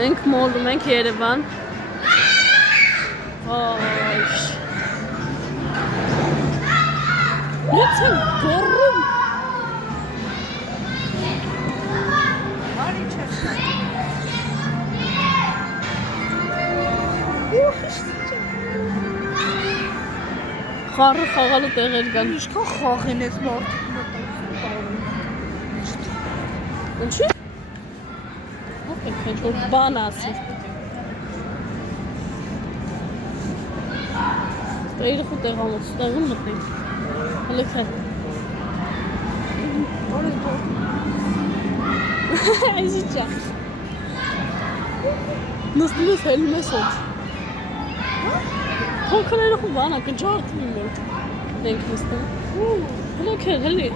Մենք մոլում ենք Երևան։ Այշ։ Ո՞նց են գոռում։ Արի չես։ Խառը խաղալու տեղեր կան։ Ինչքան խաղ են այս մարդիկ Ինչի՞։ Ո՞վ է որ բան ասի։ Ստեյրը խու տեղամոց, տեղում մտնենք։ Հլեք է։ Այս իչա։ Նստում ես հելում ես ոց։ Հոքները խու բանա կջարդում իմ որ։ Մենք նստում։ Հլեք է, հելի։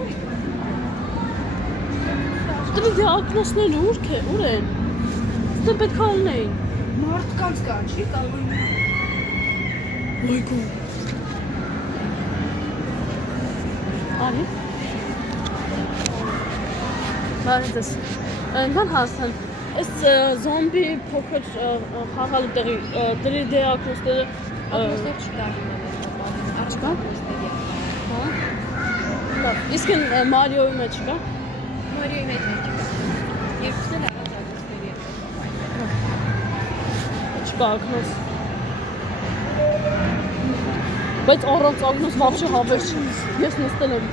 Դրի դե ակնոսները ուր են։ Ստե պետք է ալնեին։ մարդկանց կան, չի կարող են։ Ոյգո։ Արի։ Բարի դες։ Այնքան հասան։ Այս զոմբի փոքր խաղալու տեղի դրի դե ակնոսները Ակնոսներ չկա։ Չկա։ Հա։ Լավ, իսկ Մարիոյի մեջ կա։ Մարիոյի մեջ չկա։ Երկուսն էլ առանց ակնոսների են։ Չկա ակնոս։ Բայց առանց ակնոս вообще հավես չի։ Ես նստել եմ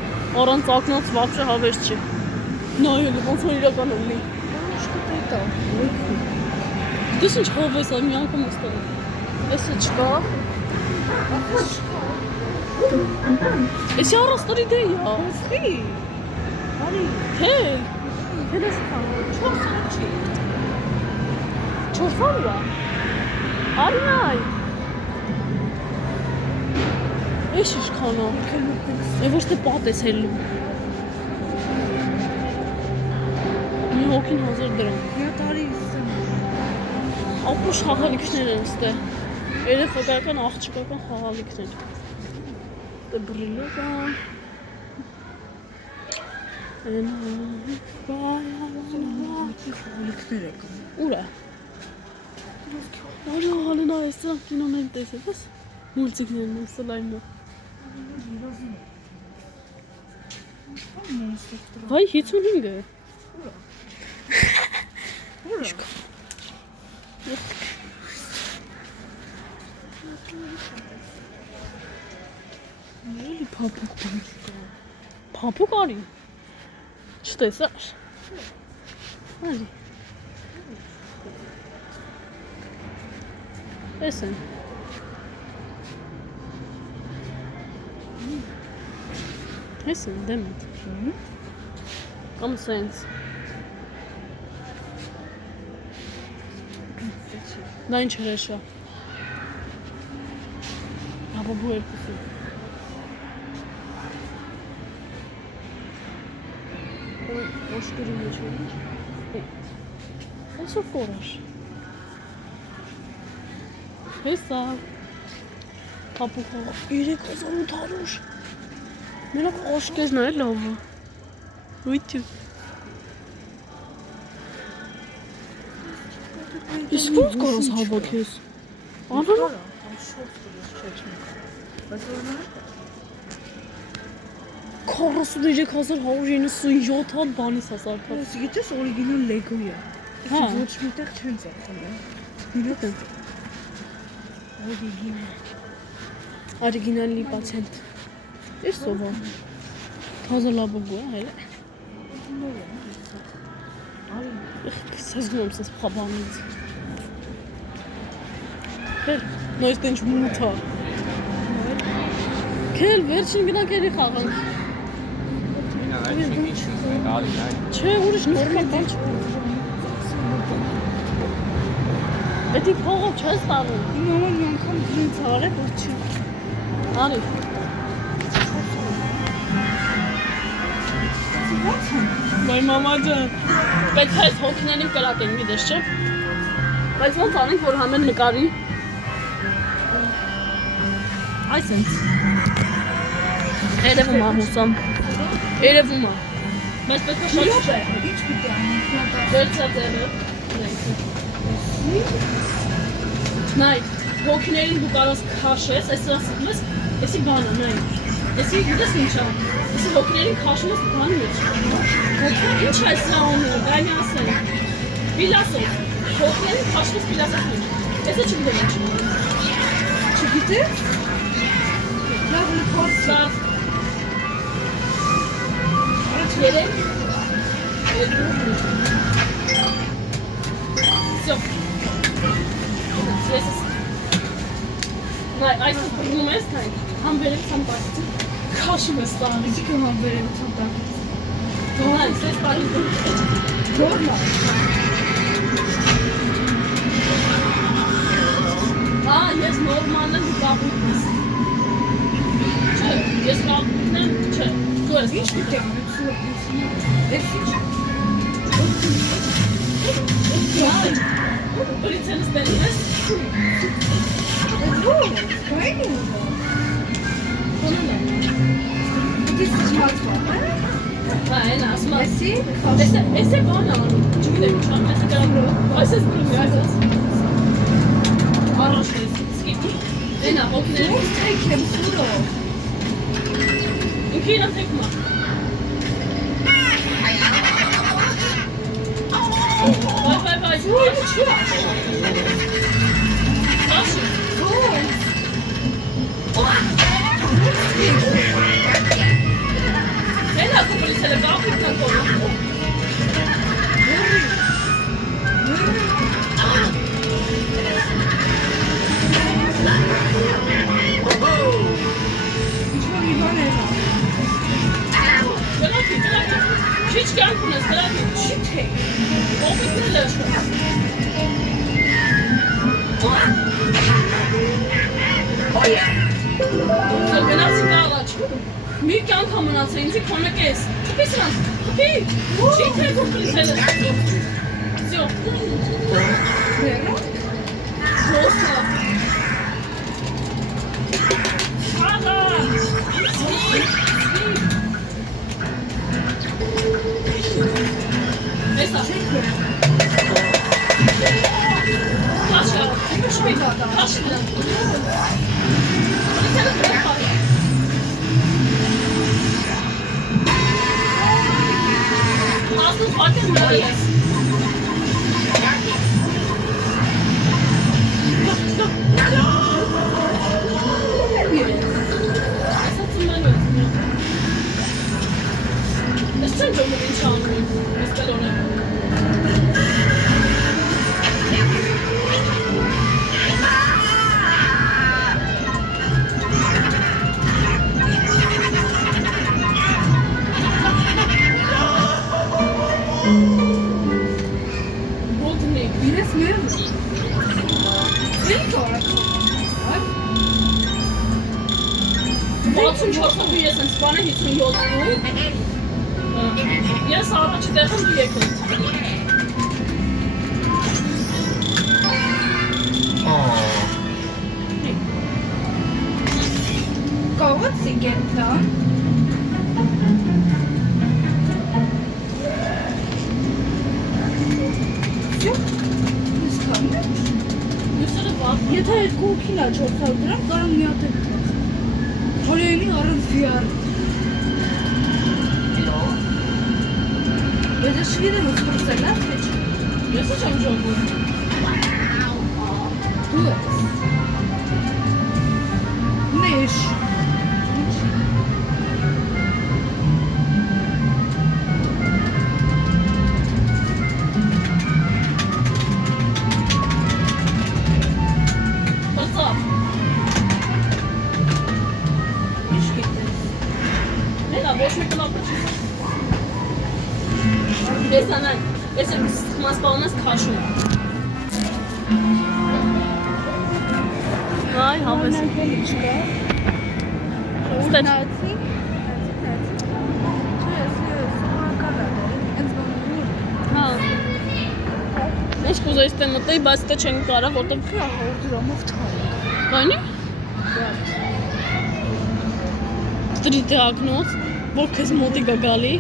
առանց ակնոս вообще հավես չի։ Նայել ոնց որ իրական ունի։ Ինչ կտա։ Դες ինչ հավես է մի անգամ նստել եմ։ Էսը չկա։ Էսի առաստորի դե է։ Ոսի։ Արի։ Թել։ Թելես կա։ 4 սան չի։ 4 սան է։ Արի նայ։ Էս ինչքան է։ Է ոչ թե պատ ես հելում։ Մի հոգին 1000 դրամ։ Մի տարի իսեմ։ Ապուշ խաղալիքներ են ստե։ Երեխական աղջիկական խաղալիքներ։ Դե բրիլոկա։ Խաղալիքներ է կան։ Ուր է։ Արի հալենա էսա կինոներ տեսել ես։ Մուլտիկներն են սլայմը։ Վայ 55 է։ Ուր։ Էլի փափուկ բան չկա։ Փափուկ արի։ Չտեսար։ Արի։ Էս են։ Էս են դեմդ։ Կամ սենց։ Դա ինչ հրեշա։ Աբաբու երկուսի։ Օշկերի մեջ որ ինչ։ Այսօր կորաշ։ Հեսա։ Պապուխա 3800։ Մենակ օշկերն է լավը։ Ուիթի։ Իսկ ո՞նց կարաս հավաքես։ Ահա։ Բայց որն է։ 43197 հատ բանից հասարթա։ Ես գիտես օրիգինալ լեգո է։ Հա։ Ոչ միտեղ չեն ծախում։ Իրոք է։ Օրիգինալի պացիենտ։ Ես սովա։ Թազա լաբոգու է, հələ։ Արի։ Սազգում եմ սես պխաբանից։ Կել, նոյս տենչ մութա։ Կել, վերջին գնանք երի խաղանք։ Չէ, ուրիշ նորմալ բան չկա։ Պետի փողով չես տանում։ Իմ մաման մի անգամ ինձ արել, որ չի։ Արի։ Վայ մամա ջան, պետք է այս հոգիներին կրակեն, գիտես չէ։ Բայց ոնց անենք, որ համեն նկարի։ Այս ենք։ Երևում է հուսամ։ Երևում է։ Բայց պետք է շատ չէ։ Ինչ պիտի անենք։ Վերցածերը։ Նայ, հոգիներին դու կարող ես քաշես, այսպես, էսի բանը, նայ։ Էսի գիտես ինչա։ Էսի հոգիներին քաշում ես բանի մեջ։ Ինչ է սա անում, դայնի ասել։ Պիլասոս։ Հոգիներին քաշում ես պիլասոս մեջ։ Էսը չգիտեմ ինչ։ Չգիտես։ Լավ լփոս։ Լավ։ Երեք։ Всё. Նայ, այսպես բռնում ես, նայ, համբերեք ցամպակից, քաշում ես տանի։ Իսկ համբերել ցամպակից։ Նայ, սես տանի Գորնա։ Ես նորմալն եմ կապուտն ես։ Չէ, ես կապուտն եմ, չէ, դու ես Ինչ պիտի Ես ինչ։ Նայ, պրիցենս բերում ես։ Կային է։ Կոնոն է։ Դից չհացվա, Հա, են ասում ես։ Էսի։ Էս է բան անում, չգիտեմ ինչ անում, էս է կրան, այս ես բրում ես, Առաջ ես, սկիպի, ենա, հոգիներ։ Դուք թեք եմ սուրո։ Ինքը իրան թեքում է։ Վայ, Ո՞ր չի է։ Աշի, ենա, կուպլիս էլ է կապուտն է կորում։ Ինչ-որ մի բան է։ Գլակի, քիչ կյանք ունես, գլակի, Չի թեք։ օպիտն էլ է։ Դու գնացի կաղաչ, մի կյանք ամնացը, ինձի կոնեք ես, թպի սրանց, թպի, չի թե կուպլիս էլ է։ Զյո, Բերո։ Ոսա։ Աղա, սվիպ, Էսա, կաշա, շպի, կաշնը։ Պրիցենը գրեմ պարի։ Ասնուց վարկեն մորի ես։ Այսա ծմալու ես։ Ես չեմ ջոմում ինչ անում եմ, ես կլոն եմ։ Բոդնիկ։ Իրես մերն։ Ինչ օրակ։ 64 դու ես եմ սպանը 57 Ես առաջի տեղում դու եկոտ Կողոց սիգեն տան։ Յուսերը վաղ Եթե այդ կողքին է 400 դրամ, կարող մի հատ է Հորյանի առանց VR։ Եթե շվիդեմ ուսպրսել է, թե չէ։ Ես չեմ ժողում Դու ես։ Նեշ։ Բրծավ Ինչ գիտես։ Նենա ոչ մի կլապը չի Ես անան Ես եմ սխմասպալում ես քաշում Այ հավես Ստեչ Հա Ինչ կուզեի ստե մտեի, բայց ստե չեն կարա, որտեղ Բանի? Ստրիտ է ակնոց, որ քեզ մոտիկ է գալի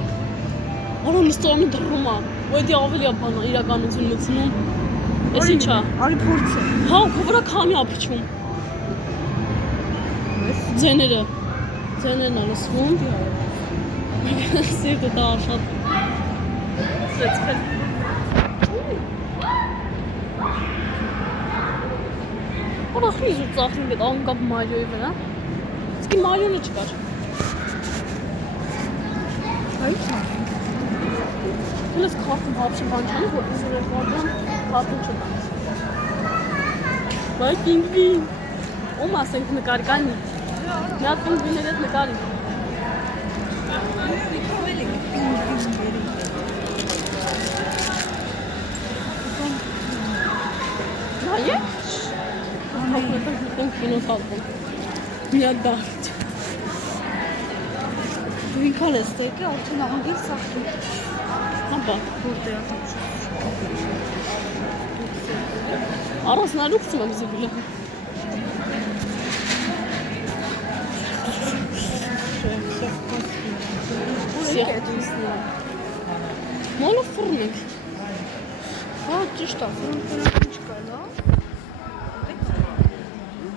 Արա նստարանը դռում է։ Ու դա ավելի է բանա իրականություն մտցնում։ Էս ի՞նչ է։ Արի փորձը։ Հա, քո վրա քամի է փչում։ Ձեներն են լսվում։ Սիրտը դա շատ։ Սեցվել։ Ora խիզու ծախին գետ անկապ Մարիոյի վրա։ Իսկի Մարիոնը չկար։ Այդ է։ Հենց քարտում հապշի բան չանի, որ իսուրը վարդան քարտում չտանց։ Բայ պինգվին։ Ում ասենք նկար կանի։ Մի հատ պինգվիների հետ նկարի։ Նայե։ Հապետը կինո սալվում։ Մի հատ դարդ։ Դու ինքան ես տեկը, արդեն անգել սաղթում։ Հապա։ Որտե է։ Առանց նարուկցում եմ զիգլը։ Սիախ դույսնի։ Մոլով ֆուրն ենք։ Հա, ճիշտ է, ֆրունքն չկա, լա։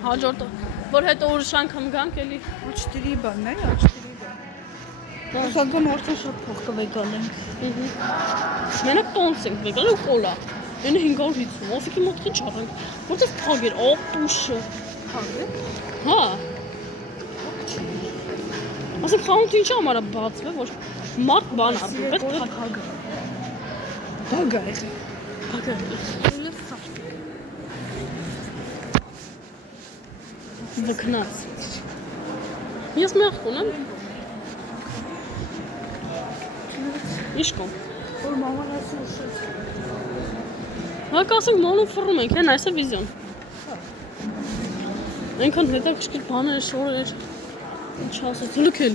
Հաջորդը, որ հետո ուրիշ անգամ գանք էլի։ Աչտիրի բան, նայ, աչտիրի բան։ Սակայն արդեն շատ փող կվեկալ ենք։ Մենակ տոնց ենք վեկալ ու կոլա։ Ենը 550, ոսիկի մոտ ինչ առանք, որտես փակ էր, ապուշը։ Փակ է։ Հա։ Ասենք խանութը ինչի համար է բացվել, որ մարդ բան արվի, պետք փակ։ Բագա է։ Փակը։ Վկնած։ Ես մի աղ ունեմ։ Իշկոմ։ Որ մաման ասում ուշեց։ Հակ ասենք մոլում ֆռում ենք, հեն այս է վիզիոն։ Այնքան հետաքրքիր բաներ, շորեր։ Ինչ ասած, լուքել։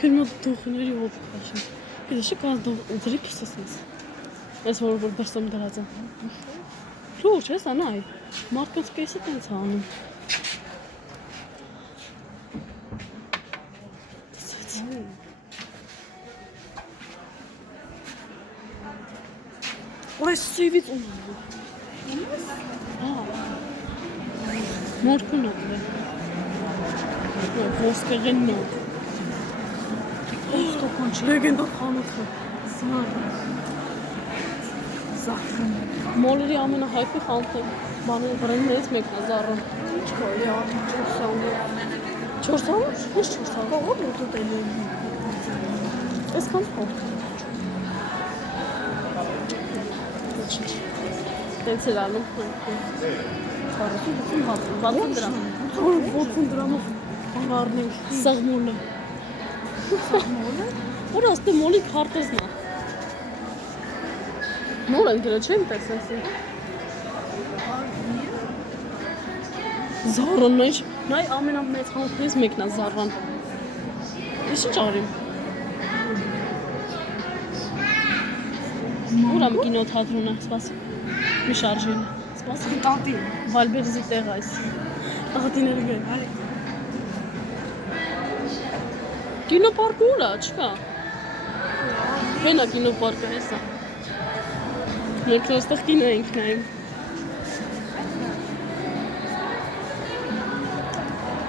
Կերմոտ դոխների ով քաշին։ Գիտես չի կան դրի փիսեսնես։ Ես որ բերսում դրած եմ։ Լուրջ ես անայ։ Մարդկանց կեսը տենց անում։ Այս սևից ունեմ։ Մորքուն ատլե։ Ոսկեղեն նա։ Ստոքոն չի։ Լեգենդա խանութը։ Զախրում։ Մոլերի ամենահայտնի խանութը բաների բրենդներից մեկն է Զառան։ Ինչ կա, արդեն 400։ 400? Ոչ 400։ Կողոտ ու տել է։ Այսքան փող։ Տենց էր անում։ 60 դրամ։ 60 դրամով առնենք սաղմոլը։ Սաղմոլը։ Որ աստե մոլի քարտեզն է։ Նոր են դրա չեմ տեսնեցի։ Զառան մեջ, նայ ամենամեծ խանութներից մեկն է Զառան։ Ես ինչ արիմ։ Ուրա մի կինոթատրոն է, սպասի։ Մի շարժին։ Սպասի։ Տատի։ Վալբերզի տեղ այս։ Աղատիները գեն, արի։ Կինոպարկը ուրա, չկա։ Հենա կինոպարկը հեսա։ Մենք այստեղ կինո ենք նայում։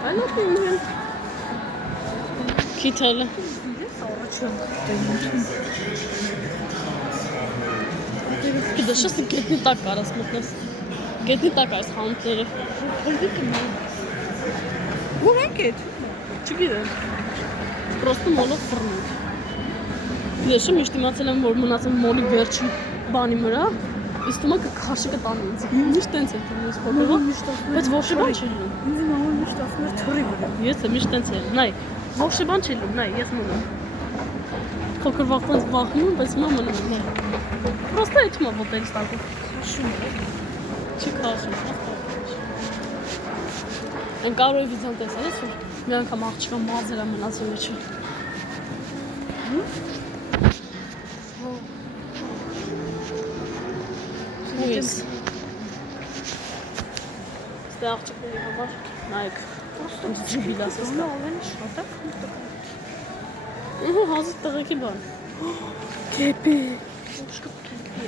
Այլա կինո են։ Քիթելը։ Ես առաջ եմ Գիտես, շասը գետնի տակ կարաս մտնես։ Գետնի տակ այս խանութները։ Որ ենք էդ։ Չգիտեմ։ Պրոստը մոլով ֆռնենք։ Ես միշտ իմացել եմ, որ մնացեմ մոլի վերջին բանի վրա, իսկ թվում է քաշը կտանի ինձ։ Միշտ տենց է թվում ես փոքրով, բայց ոչ բան չի լինում։ Ինձ մաման միշտ ասում էր թռի վրա։ Ես միշտ տենց եմ, նայ, ոչ բան չի լինում, նայ, ես մնում եմ։ Փոքր վախտած վախնում, բայց հիմա մնում եմ, նայ։ Պրոստը այդ թվում է ոտել ստակում։ Քաշում է։ Չի քաշում, Են կարող է վիզան տեսել, ես որ մի անգամ աղջիկա մազեր է մնացել մեջը։ Ու ես։ Ստե աղջիկների համար նայեք։ Պրոստը ջիբիլ ասես։ Նա ավելի շատ է։ Հազիվ տղեկի բան։ Կեպի։ Ուշկա կեպի։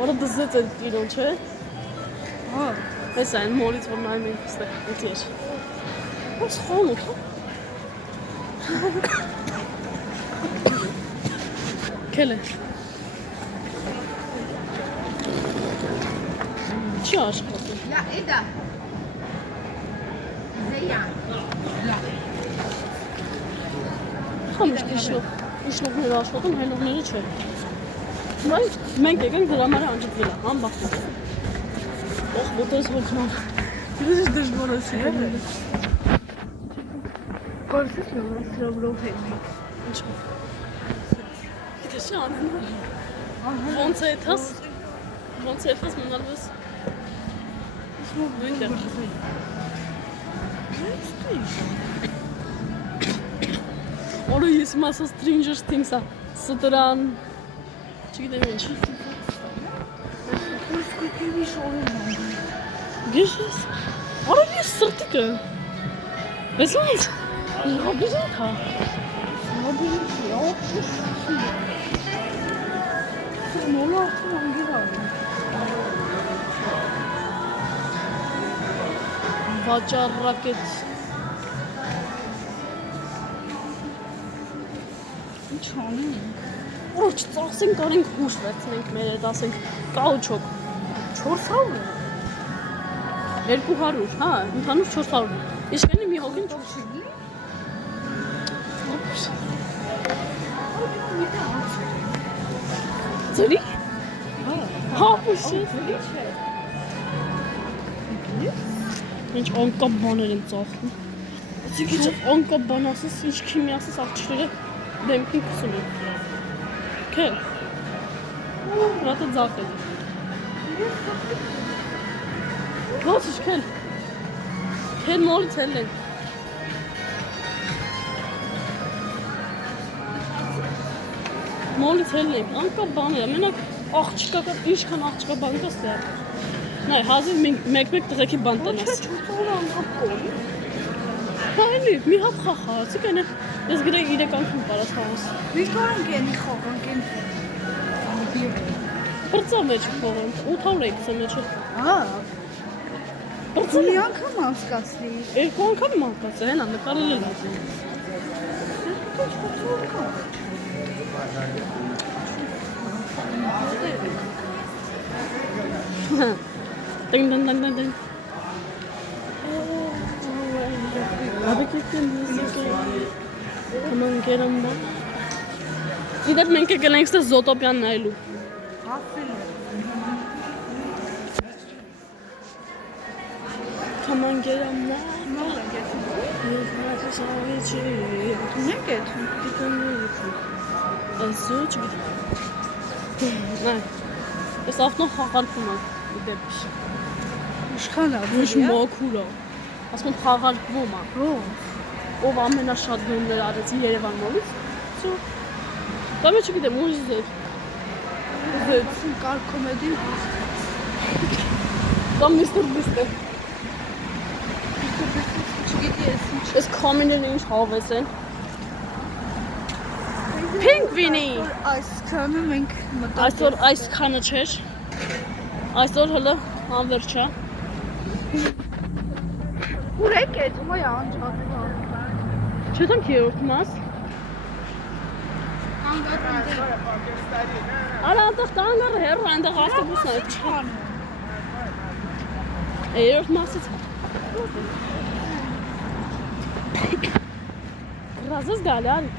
Որը դզեց այդ կինոն, չէ։ Հա։ Այս այն մորից որ նայում ենք ստեղ, էդի էր։ Ո՞ս խոնոք։ Քելե։ Չի աշխատում։ لا ايه ده؟ زي يعني Խամիշ իշնողները աշխատում, հելողները չէ։ Բայց մենք եկենք դրա համար անջատվել, անբախտ։ Ող ոտես հոգնան։ Դες դժվար է սիրել։ Գործես լավ սրավրով հենի։ Ինչ։ Գիտես չի անենա։ Ոնց է դաս։ Ոնց է դաս մնալուս։ Իշնող վենգա։ Որը ես մասը Stranger Things-ա, ստրան, չգիտեմ ինչ։ Կեպի շորում։ Գիշես, որը ես սրտիկը։ Ես ոնց, հոբիզոտ հա։ Նոլը արդեն անգիրան։ Վաճառակետ։ Ինչ անենք։ Ոչ, ծախսենք կարենք հուշ վերցնենք մեր հետ, ասենք կաուչոկ 400 200, հա, ընդհանուր 400 Իսկ ենի մի հոգին չուշի Ձրի? Հա, ուշի Ինչ անկապ բաներ են ծախում Այսի քիչ անկապ բան ասես, ինչ քիմի ասես աղջիկները դեմքին կսում են Քել Ռատը ձախ է Ոչ ինչ քել Քել մոլից էլ են Մոլից էլ են, անկապ բաներ, մենակ աղջիկա կա, ինչքան աղջիկա բան կա ստեղ Նայ, հազիվ մեկ-մեկ տղեկի բան տնաս Չորը անգապ կորի։ Հայլի, մի հապ խախացի կենը, ես գրեի իրեք անգամ պարաս խաղաս Մի կարանք ենի խողանք են։ Բրծա մեջ խողանք, 800 էիքս է մեջը Հա, Բրծա մի անգամ անցկացնի։ երկու անգամ մանկաց է, հենա, նկարել են ասում Դեն Աբեկետեն մուզիկա Come on, get on back Իդեր մենք եկել ենք ստեղ Զոտոպյան նայելու Come on, get on back Ունենք էդ։ Այսու չգիտեմ Նայ Ես ավտնով խաղարկում եմ դեպիշ Իշքան է։ Ոչ մոքուր է Ասում խաղարկվում է Ով ամենաշատ գումներ արեցի Երևան մոլից Սու Դա մեջ չգիտեմ ուժ զետ Զետ Կար կոմեդին Կամ Մr. Beast է Չգիտի ես ինչ։ Ես կոմեդիները ինչ հավես են Pingvini Այսքանը մենք մտածում։ Այսօր այսքանը չէր Այսօր հլը անվերջա Ուր եք էդ, ումա է անջատվա։ Չետանք երորդ մաս Արա անդեղ կանգար հեռու այնտեղ ավտոբուսն է Չան։ Երորդ մասից Գրազես գալի արի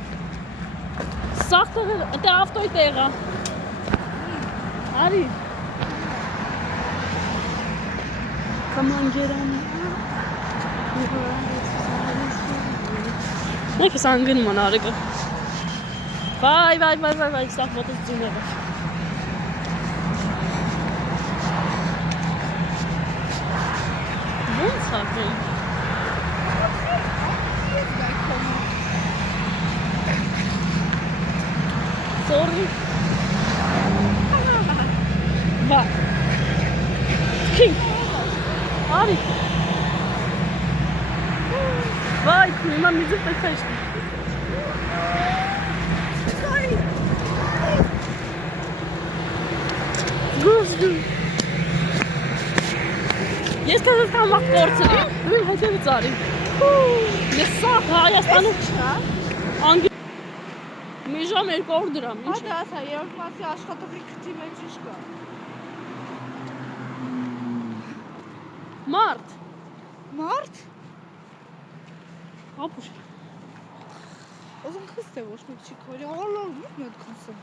Սաղ տեղը, էտե ավտոյի տեղը Արի Come on, get on Մեկ ես անգնում ան արեկը Վայ, սաղ ոտս ձուները Ոնց հակել Sorry. Vai. King. Ari. Vai, prima mi zuppa festa. Guzdu. Ես կա կամ ակորցրի, դու հետևից արի։ Ես սա Հայաստանում անգ մի ժամ 200 դրամ, ինչ։ Հա դա ասա, երրորդ մասի աշխատողի քթի մեջ ինչ կա։ Մարդ։ Մարդ։ Ապուշ։ Ozon քստե ոչ մեկ չի քորի, ալոր մի մոտ քստը։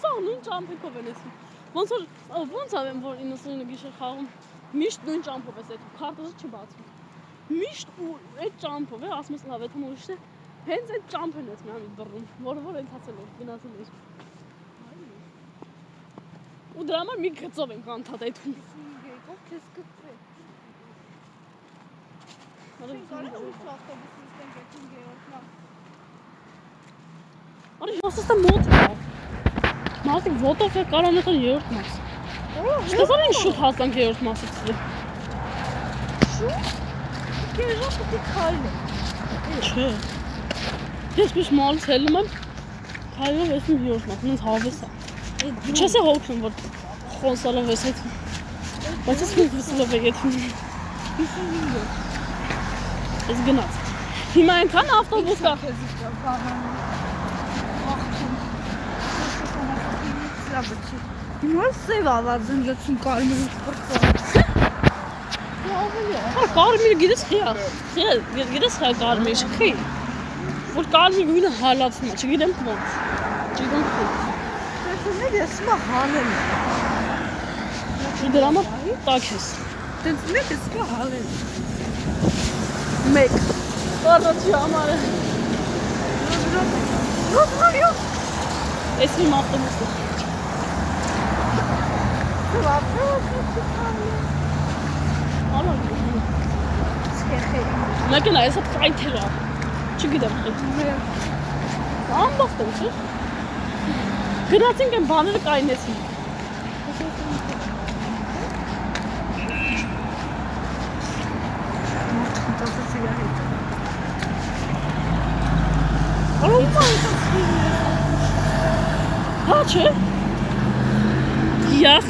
Սա նույն ճամփով են էսի։ Ոնց եմ որ 99 գիշեր խաղում միշտ նույն ճամփով է այդ քարտը չբացվում։ Միշտ ու այդ ճամփով է, ասում ես լավ է թվում ուրիշ է։ Հենց այդ ճամփն է մի ամիտ բռնում, որը ընթացել է, գնացել է։ Ու դրա համար մի գծով ենք անդադայթում։ Եկող քեզ կտրե։ Արի հասստա մոտ է։ Մարդիկ ոտով է կարող եկան երրորդ մաս։ Չտեսան ինչ շուտ հասանք երրորդ մասից։ Շուտ։ Քեզ պետք է քայլել։ Չէ։ Ես միշտ մալից հելնում եմ, քայլով էսում երրորդ մաս, ինձ հավես է։ Չես է հոգնում, որ խոնսալով ես հետում։ Բայց ես վիսլով է եթում։ 55 Ես գնաց։ Հիմա ենքան ավտոբուս կա։ Հիմա սև ավազն 70 կարմիր պրծա։ Կարմիր գիտես խիա։ Գիտես խիա կարմիր խի։ Որ կարմիր գույնը հալացում է, չգիտեմ ոնց։ Չգիտեմ խի։ Տեսնում ես մա հանել։ Դրա համար տակ ես։ Տեսնում ես մա հանել։ Մեկ։ Առաջի համար է։ Ռոզմարիո։ Ես իմ ավտոբուսը։ Մեկն այս այթերա։ Չգիտեմ խի։ Ամբողջ եմ, չէ՞։ Գնացինք այն բաները կայնեցին։ Հա չէ։ Յախ,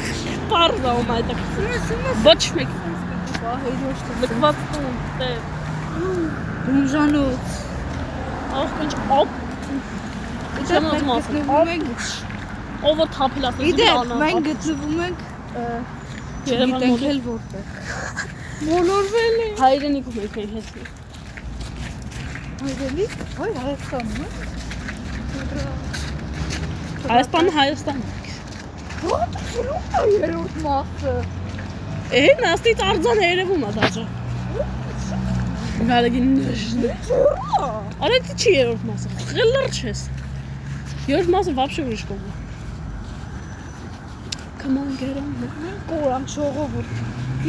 պարզա ու մայտակ։ Ոչ մեկ։ Լկված տուն, տեղ։ Բունժանոց։ Ախ, ինչ օպ։ Չեմ ասում ասում։ Ովը թափել ասում։ Իդեպ, մենք գտնվում ենք չգիտենք էլ որտեղ։ Մոլորվել է։ Հայրենիքում ենք են հետի։ Հայրենիք, ոյ Հայաստանում է։ Հայաստան։ Ո՞տ է երրորդ մասը։ Էն աստից արձան երևում է դաժա։ Գարագին նժն։ Արա դի չի երրորդ մասը, խելլար չես։ Երրորդ մասը вообще ուրիշ կողմ է։ Come on, get on. Կորան ժողովուրդ։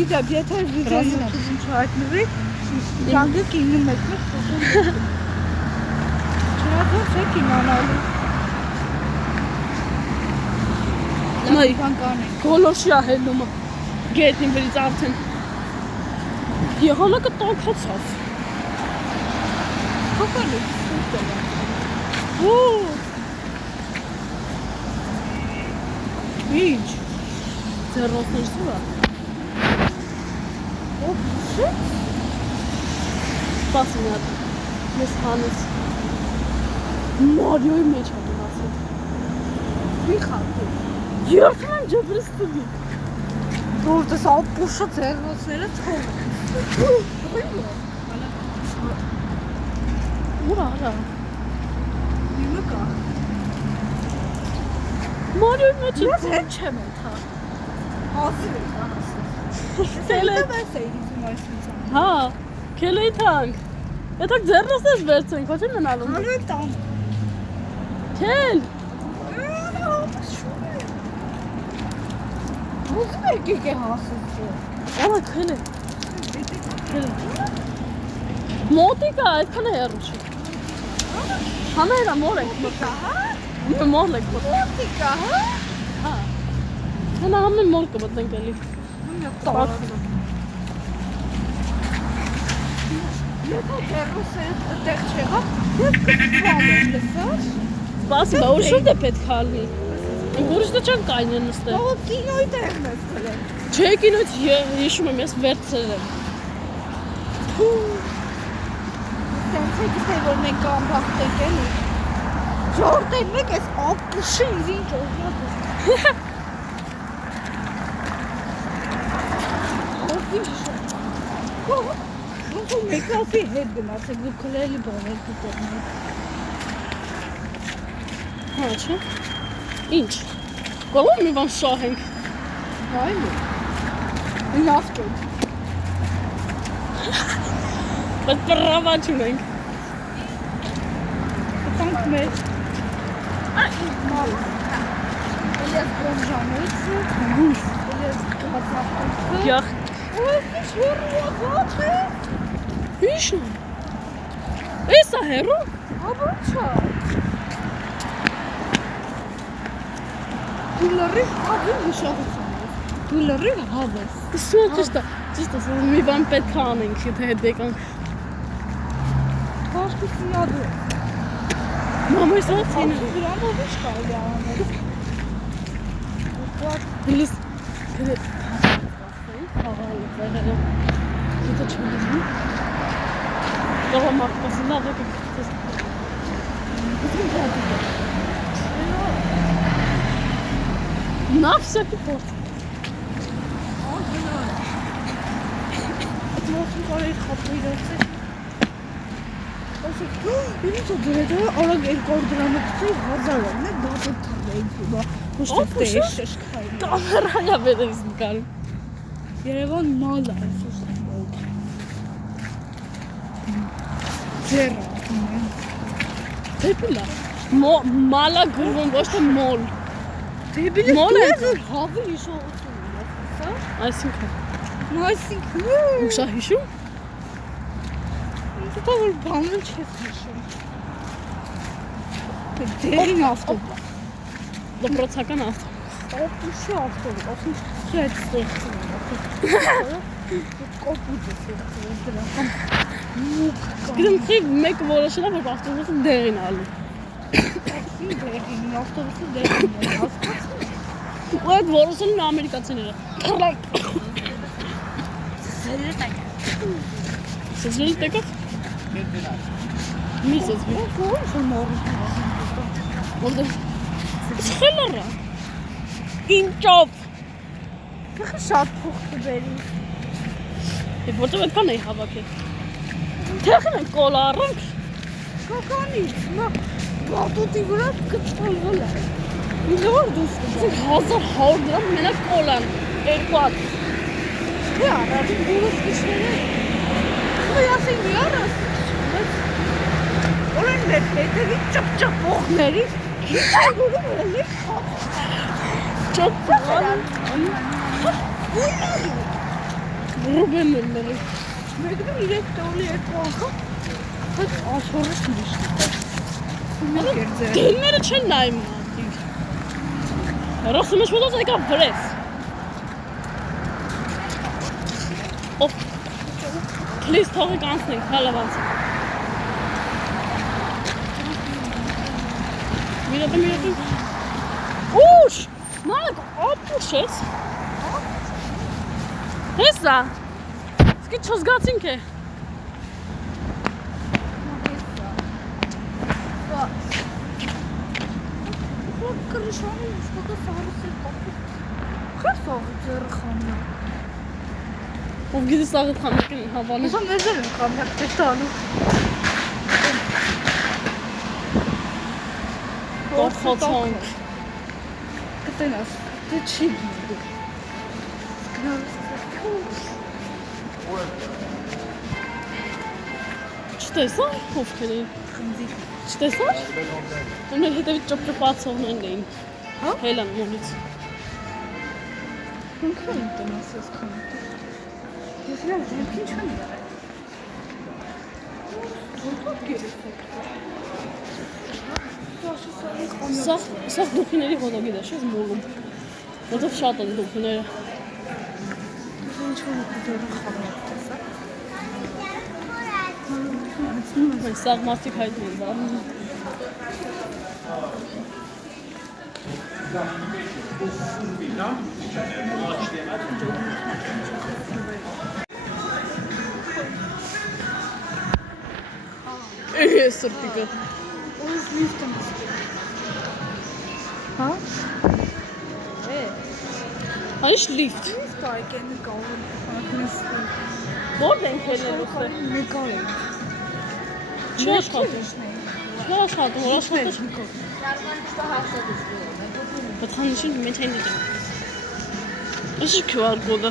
Իդեպ, եթե վիդեոն YouTube-ում չհայտնվի, կանգեք 91-ը։ Չնայած չեք իմանալու։ Նայ, Բան կանենք։ գոլոշի է հելնումը։ Գետնի վրից արդեն։ Եղանակը տաքացավ։ Հոկալի։ Ու Ինչ։ ձեռոցներ սուր է։ Օփ։ Սպասի մի հատ։ Ես հանեց։ Մարիոյի մեջ է գնացել։ Մի խաղի։ Երբում եմ ջբրս տուգի։ Որտես ապուշը ձեռնոցները թող։ Ուրա, արա։ Իմը կա։ Մարիոյի մեջ է։ Ես հետ չեմ ենթա։ Ասիլ է կանասը։ Սելը։ Ես էի դիզում այսինքն։ Հա, քելեի թանք։ Եթե ձեռնոցներ վերցնենք, ոչ են մնալու։ Հանել տամ։ Քել։ Ուզում եք եկե հասեցը։ Արա քելե։ Քելե։ Մոտիկա, այդքան է հեռու չի։ Համերա մոր ենք մտա։ Մոր ենք մտա։ Օտիկա, հա։ Հա։ Հնա համեն մոր կմտնենք էլի։ Եթե հերոսը այդտեղ չեղավ, ես կծվամ եմ լսած։ Սպասի, բա ուր շուրջ է պետք է ալնի։ Ենք ուրիշ դե չեն կային են նստել։ Ո կինոյի տեղն ես գլել։ Չէ կինոց հիշում եմ, ես վերցրել եմ։ Սենց է գիտե, որ մենք անբախտենք էլի։ Ժորդեն մեկ ես ապուշի ինձ ինչ օրնակ է։ Որդին շիշը։ Ոնց որ մեկ ապի հետ գնացեք, դու կլելի բաներ կտերնեք։ Հա, չէ։ Ինչ։ Գոլում մի բան շահ ենք։ Այլ է։ Ինչ ավտոտ։ Բայց պրավա չունենք։ Կտանք մեջ։ Մալ։ Էլես բոմժանոցը։ Գուս։ Էլես կվածախտոքը։ Յախ։ Ո՞վ ինչ հեռու աղաց է։ Ինչ։ Էսա հերո։ Աբա չա։ Դու լրի հավի հիշողություն ես։ Դու լրի հավ ես։ Սա ճիշտ է, մի բան պետք է անենք, եթե հետ եկանք։ Բաշկի սինադու ես։ Մամա ես ացին է։ Դրանով ինչ կարելի անել։ Դելիս կրե խաղալը վերելը։ Եթե չմիզում։ Գավա մարդկասի լավ է կգծես։ Նա всякий порт։ Մոսում կարելի խապը իրացել։ Ասեք, ինչ է դրետ է, արագ 200 դրամը կծի 1000 է, դա պետք է ինքնա։ Ոչ թե շշքայլի։ Կամերայա բերես մկարում։ Երևան մալ է, այսուս մոլ։ Ձերա։ Թեպիլա։ Մալա գրվում ոչ թե մոլ։ Դեբիլը Մոլ է դու հավի հիշողություն ունես, հա։ Այսինքն։ Այսինքն։ Ուշա հիշում։ Ինձ դա որ բանել չես հիշում։ Դերին ավտոբուս։ Դպրոցական ավտո։ Ապուշի ավտոբուս, ասում չեց ստեղծում։ Կոպուտ է ստեղծում դրական։ Գիտեմ խի մեկը որոշել է, որ ավտոբուսը դերին ալու։ Ասում դերին, ավտոբուսը դերին է, հասկացում։ Ու այդ որոշել են ամերիկացիները։ Սեզվելի տեկավ։ Մի սեզվի։ Ո՞ր շո նորից։ Որտե՞ղ։ Սխելարա։ Ինչով։ Քիչ շատ փող կբերի։ Եվ որտե՞ղ այդքան էի հավաքել։ Թեխն են կոլա առանք։ Կականից, նա բատուտի վրա կծվալվել է։ Միլիոն դուս կգա։ 1100 դրամ մենակ կոլան։ Երկու հատ։ Թե առաջին դուրս կիչները։ Ու ասի մի առած։ Օրեն մեր հետևի ճպճպողների հիճագուրում էլի խապ։ Ճոպան։ Ռուբենն էլ լրի։ Մեկնում 3 տոլի 2 անգամ հետ աշորս միշտ։ Մեկ էր ձեր։ Դերները չեն նայում մարդիկ։ Հերոսը մեզ մոտոց եկավ վրես։ Ով Please թողեք անցնենք, հալավ անցնենք։ Մի րոպե։ Ուշ! Նայեք, ապուշ ես։ Հեսա։ Սկի չզգացինք է։ Կրշանը ստոտը սարս է կապուտ։ Խր սաղը ձերը խամնա։ Ով գիտի սաղը խամնակ են հավանում։ Ուսան մեզեր են խամնակ տես տալու։ Ով խոցանք։ Կտենաս, դե չի գիտի։ Չտեսա ովքեր էին։ Խնձի։ Չտեսար։ Ու մեր հետևից ճպճպացողներն էին։ Հա? Հելան մոլից։ Ինքն են տնաս ես խամնակ։ Ես իրան ձերքին չեմ դարել։ Որտով գերես է։ Սա դուխիների հոտագիտ է, շես մոլում։ Որտեղ շատ են դուխիները։ Սա մարդիկ հայտնի են, բա։ Սրտիկը։ Ուրս լիֆտ եմ ստի։ Հա? Այս լիֆտ։ Լիֆտ այգեն գալու հատնստի։ Որտե՞ն ենք ելնել ուստի։ Նկար եմ։ Չի աշխատում։ Չի աշխատում, որ աշխատում։ Պատխանիշին մենք այն դիտեմ։ Այս QR կոդը։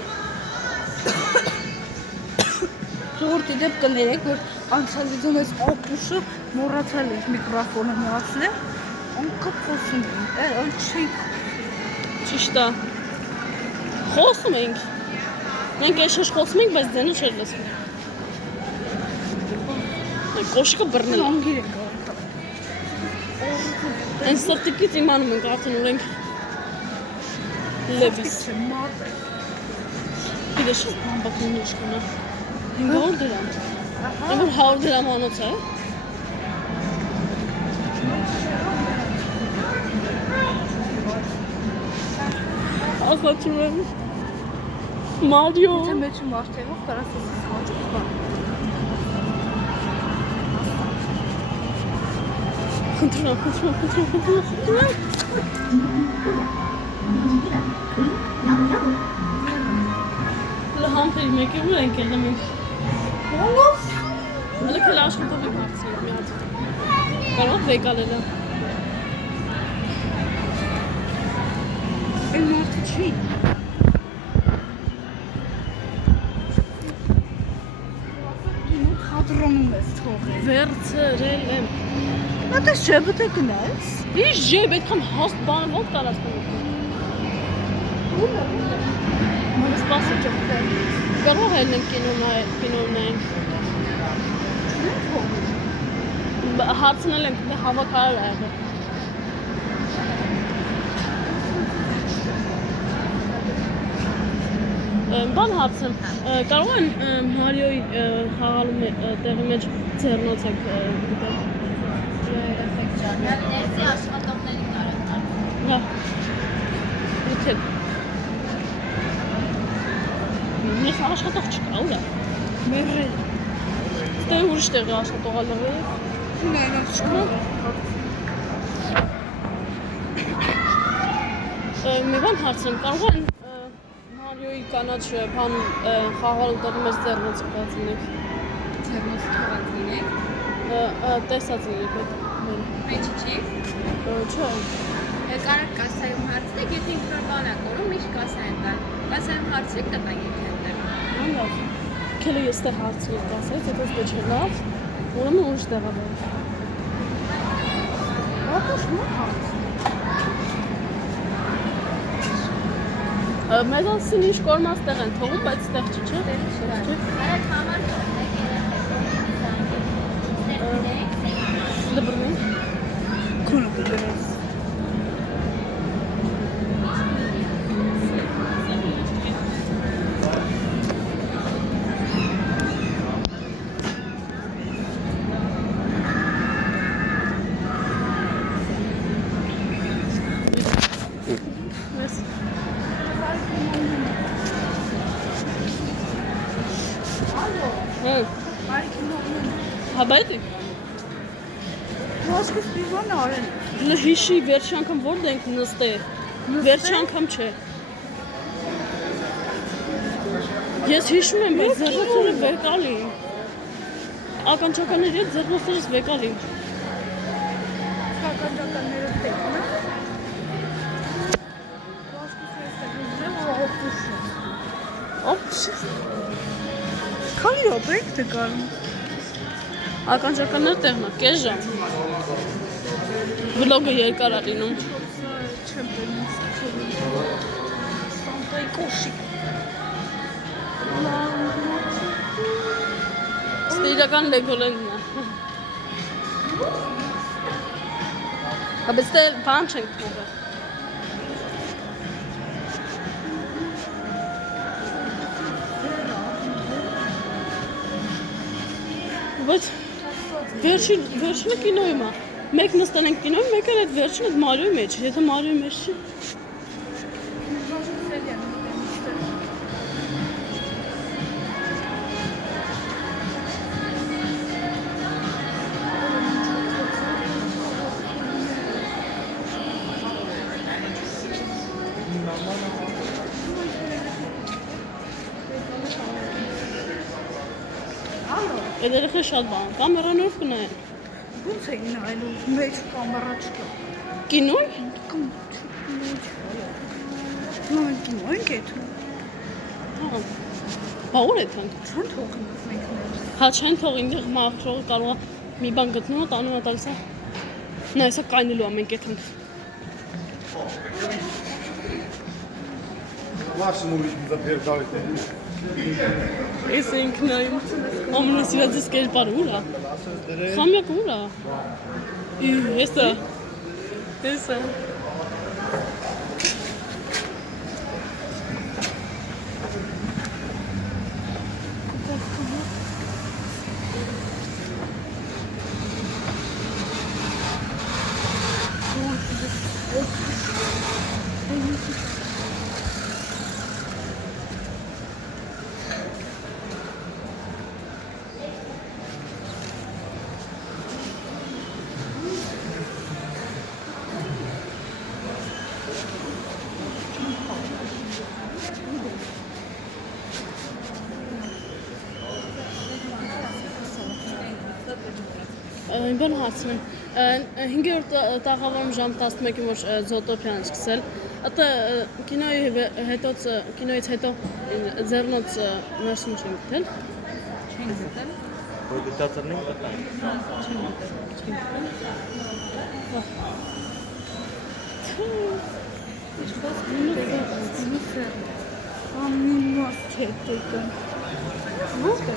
Ժողովրդի դեպ կներեք, որ անցյալ վիդեոն ես ապուշը մոռացել ես միկրոֆոնը միացնել, անկապ խոսում ենք, այն չի։ Ճիշտ է։ Խոսում ենք։ Մենք էշեշ խոսում ենք, բայց ձենը չէր լսվում։ Կոշիկը բռնել։ Անգիր ենք Այն սրտիկից իմանում ենք արդեն որ ենք լևիս։ Գիտես շատ բամբակին նոշկունը։ 500 դրամ։ Այն որ 100 դրամանոց է։ Ախացում եմ։ Մարիո։ Եթե մեջը մարդեղով կարաս ասես հաճուկ բան։ Խնդրում։ Լհամփերի մեկի ու ենք ելը մենք։ Ոնով։ Հələ քել աշխատող ենք հարցնենք մի հատ։ Կարող վեկալել է։ Այն մարդը չի։ Դու խադրոնում ես թողել։ Վերցրել եմ։ Նա դες ջեբը դե գնաս։ Ինչ ջեբ, այդքան հաստ բան ո՞նց կարաս տանես։ Մենք սպասի ճոխել։ Կարող ելնենք կինո նայենք։ Հարցնել ենք, դե հավաքարար է եղել։ Բան հարցեմ, կարող են Մարիոյի խաղալու տեղի մեջ ձեռնոց եք գտել։ Ներսի աշխատողների կարող Հա։ Եթե Ես աշխատող չկա, ուր է։ Մերրել։ Դե ուրիշ տեղի աշխատող ալով է։ Նայնած չկա։ Մի բան հարցեմ, կարող են Մարիոյի կանաչ բան խաղալու տեղի մեջ ձեռնոց կացնեք։ Ձեռնոց թողած լինեք։ Տեսած եք այդ։ Մեջի չի։ Չէ։ Կարակ կասայում հարցնեք, եթե ինչ-որ բան ա կորում, միշտ կասա են տան։ Կասայում հարցրեք, տտայեք հետև։ Անլավ։ Քելը ես տեղ հարցրի կասեց, եթե դե չէ լավ, ուրեմն ուրիշ տեղ ա բերել։ Ակաշ մոտ հարց։ Մեզանցին ինչ կորմած տեղ են թողում, բայց տեղ չի, չէ։ Կարակ համար կորնեք երեխեք։ Դբրնի։ Քունը գերես։ Հաբայդի։ Ոսկս պիվանը արեն։ Հիշի վերջի անգամ որտե ենք նստել։ Վերջի անգամ չէ։ Ես հիշում եմ, բայց ձեռնոցները վեկալի։ Ականջականների հետ ձեռնոցներս վեկալի։ Ականջականները տեքն է։ Ոսկս ես է ապուշը։ Ապուշը։ Քանի րոպե եք դե գալու։ Ականջականները տեղն է, կես ժամ։ Վլոգը երկար է լինում։ Չեմ բերում Սանտայի կոշիկ։ Ստե իրական Լեգոլենդն է։ Բայց դե բան չենք թողել։ Բայց վերջինը կինոյի մա։ Մեկ նստել ենք կինոյի, մեկը այդ վերջինը Մարիոյի մեջ, եթե Մարիոյի մեջ չի։ Այդ երեխան շատ բան, կամերանով կնայեն։ Ո՞նց է նայելու, մեջ կամերա չկա։ Կինո՞ր։ Նույն կինո ենք էդ։ Հա։ Բա ուր է թանկ։ Չեն թողնում մենք ներս։ Հա չեն թող ինձ մաղթողը կարող է մի բան գտնում, տանում է տալիս է։ Նա հեսա կայնելու ամեն կեթանք։ Максимум запертали. Ես ենք նայում, ամենասիրածս կերպարը ուր է։ Խամյակ ուր է։ Հեսա։ Բան հարցնեմ, 5-րդ տաղավարում ժամ 11-ի որ Զոտոպիան սկսել, ատը կինոյից հետո ձեռնոց ներսում չեն գտել։ Չեն գտել։ Որ գտածն ենք գտան։ Ամինոց հետո։ Ո՞ր է։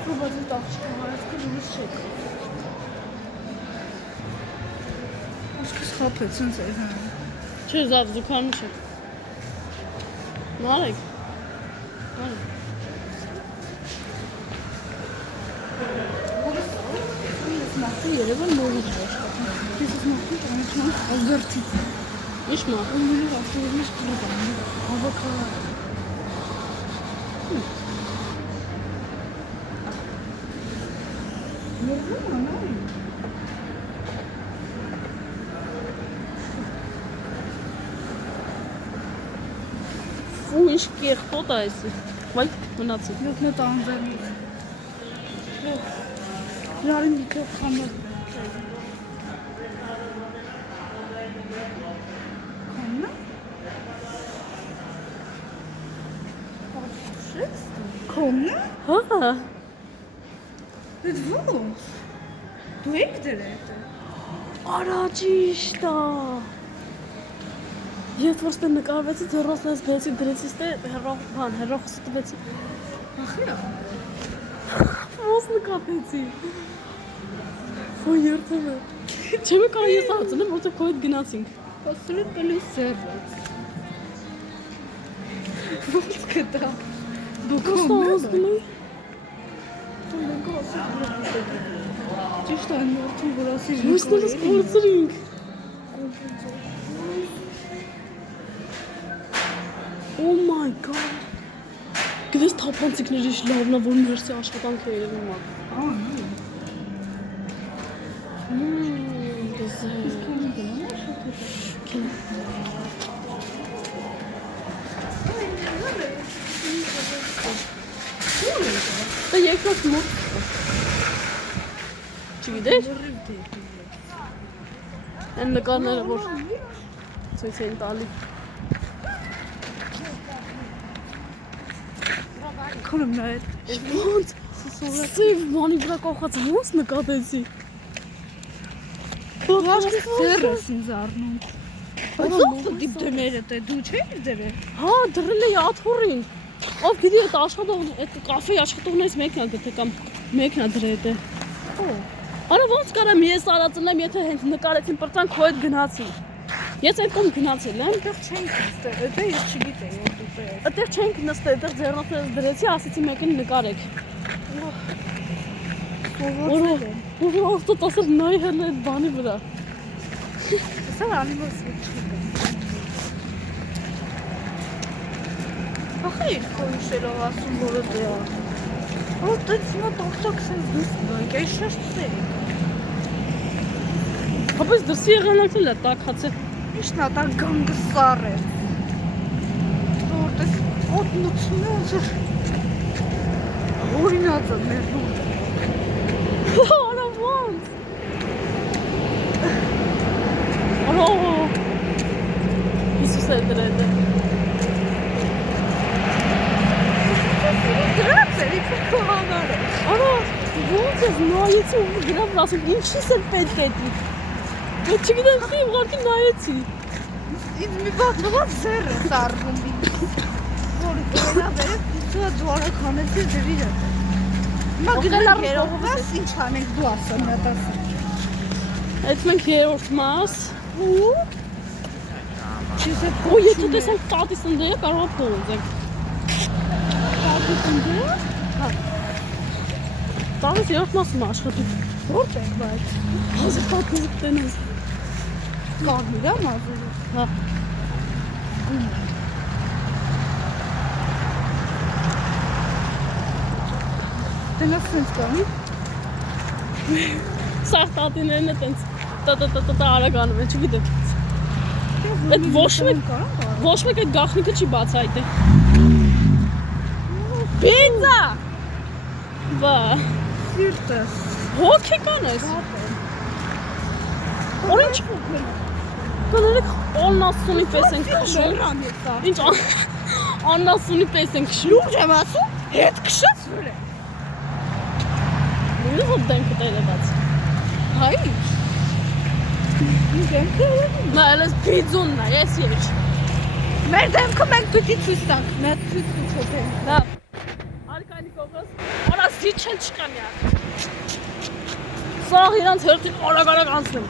Պրոբացի տաղճկա հարացքը լույս չեք։ Աշկս խապեց, ընց է, հա։ Չէ, զավ, զուքանում չէ։ Նարեք։ Ես մաղթի երևան նորից աշխատում։ Ես ես մաղթի տանիչման աղգրթից։ Ինչ մա։ Ումիրով ավտորից կլուպ անում, ավակալար։ Երևան անարին։ Ու ինչ կերպոտ է այսի։ Վայ, մնացի։ Յոտնը տանձերից։ Լարին դիքով խամոր։ Կոննա? Կոննա? Հա։ Էդ ո՞ց։ Դու եք դր էդ։ Արա ճիշտ է։ Ես որ ստե նկարվեցի ձեռոս ես բեցի դրեցի ստե հերոխս տվեցի։ Ախիա։ Ոնց նկատեցի։ Ու երթում է։ Չեմ կարող ես արցնեմ, որտեղ քո հետ գնացինք։ Ասել պլյուս սերվեց։ Ոնց կտա։ Դու Կոստոսնում եմ։ Ճիշտ այն նորթում որ ասի Ոստերս կորցրինք։ Oh my god։ Գիտես թափանցիկների լավն է, որ ներսի աշխատանք է երևում է։ Դա երկրորդ մոտ։ Չգիտես։ Այն նկարները որ ցույց են տալի։ Քոնում նայել։ Ոնց։ Սև մանի վրա կախած ոնց նկատեցի։ Աշկի սերս ինձ առնում։ Բայց ո՞վ դիպ դները դե դու չէիր դրել։ Հա, դրել էի աթոռին։ Ով գիտի այդ աշխատող այդ կաֆեի աշխատողներից մեկն է դե կամ մեկն է դրել դե։ Արա ոնց կարամ ես արածնեմ, եթե հենց նկարեցին պրծան քո հետ գնացի։ Ես այդ կողմ գնացել եմ։ Այդտեղ չենք նստել, դա ես չգիտեի որ դու տես։ Այդտեղ չենք նստել, այդտեղ ձեռնոցները դրեցի, ասեցի մեկին նկարեք։ Սովորել եմ։ Ու ոստոտ ասել նայ հենց այդ բանի վրա։ Սա անիմացիա չի։ Ախա երկու իշելով ասում որ դա։ Вот тут на толсток сыздысна, я еще что-то. Հապես դրսի եղանակն է տակացել։ Ինչ նա դա գանգսար է։ Որտես օտնուցում է ոնց օրինաց է մեր դուր։ Արա ոնց։ Արա։ Իսուս է դրել։ Դրացել իք կողանար է։ Արա ոնց ես նայեցի ու գրավ ասում ինչի՞ս է պետք է դի։ Դե չգիտեմ ինչ ուղղակի նայեցի։ Ինձ մի բատնված զեր է սարվում ինձ։ Որ գնա վերև դու դուարը քանեցի դրիր է։ Հիմա գնանք երողվաս ինչ անենք դու ասա մի հատ ասա։ Այդ մենք երրորդ մաս ու Չես է ու եթե տեսանք տատիս ընդերը կարող է փողոզենք։ տատիս ընդը։ Հա։ Տատիս երրորդ մասում աշխատում։ Որտե՞ղ բայց։ Հազիվ տատիս տնես։ Կարմիր է մազերը։ Հա։ Տնես սենց կանի։ Սաղ տատիներն է տենց տա արագանում է, չգիտեմ։ Այդ ոչ մեկ այդ գախնիկը չի բացայտե։ Պիզա։ Վա։ Սիրտես։ Հոգեկան ես։ Օրինչ կներեք աննասունի պես ենք քշում։ Ինչ աննասունի պես ենք քշում։ Լուրջ եմ ասում, հետ քշած վր է։ Նույնը որ դեմքը տերևած։ Հայ։ Իմ դեմքը Նա էլ ես պիզունն է, ես եչ։ մեր դեմքը մենք պիտի ցույց տանք, մեր ցույց տուչոթեն։ Դա։ Արկայնի կողս, արա զիչել չկա միակ։ Սաղ իրանց հերթին արագ անցնում։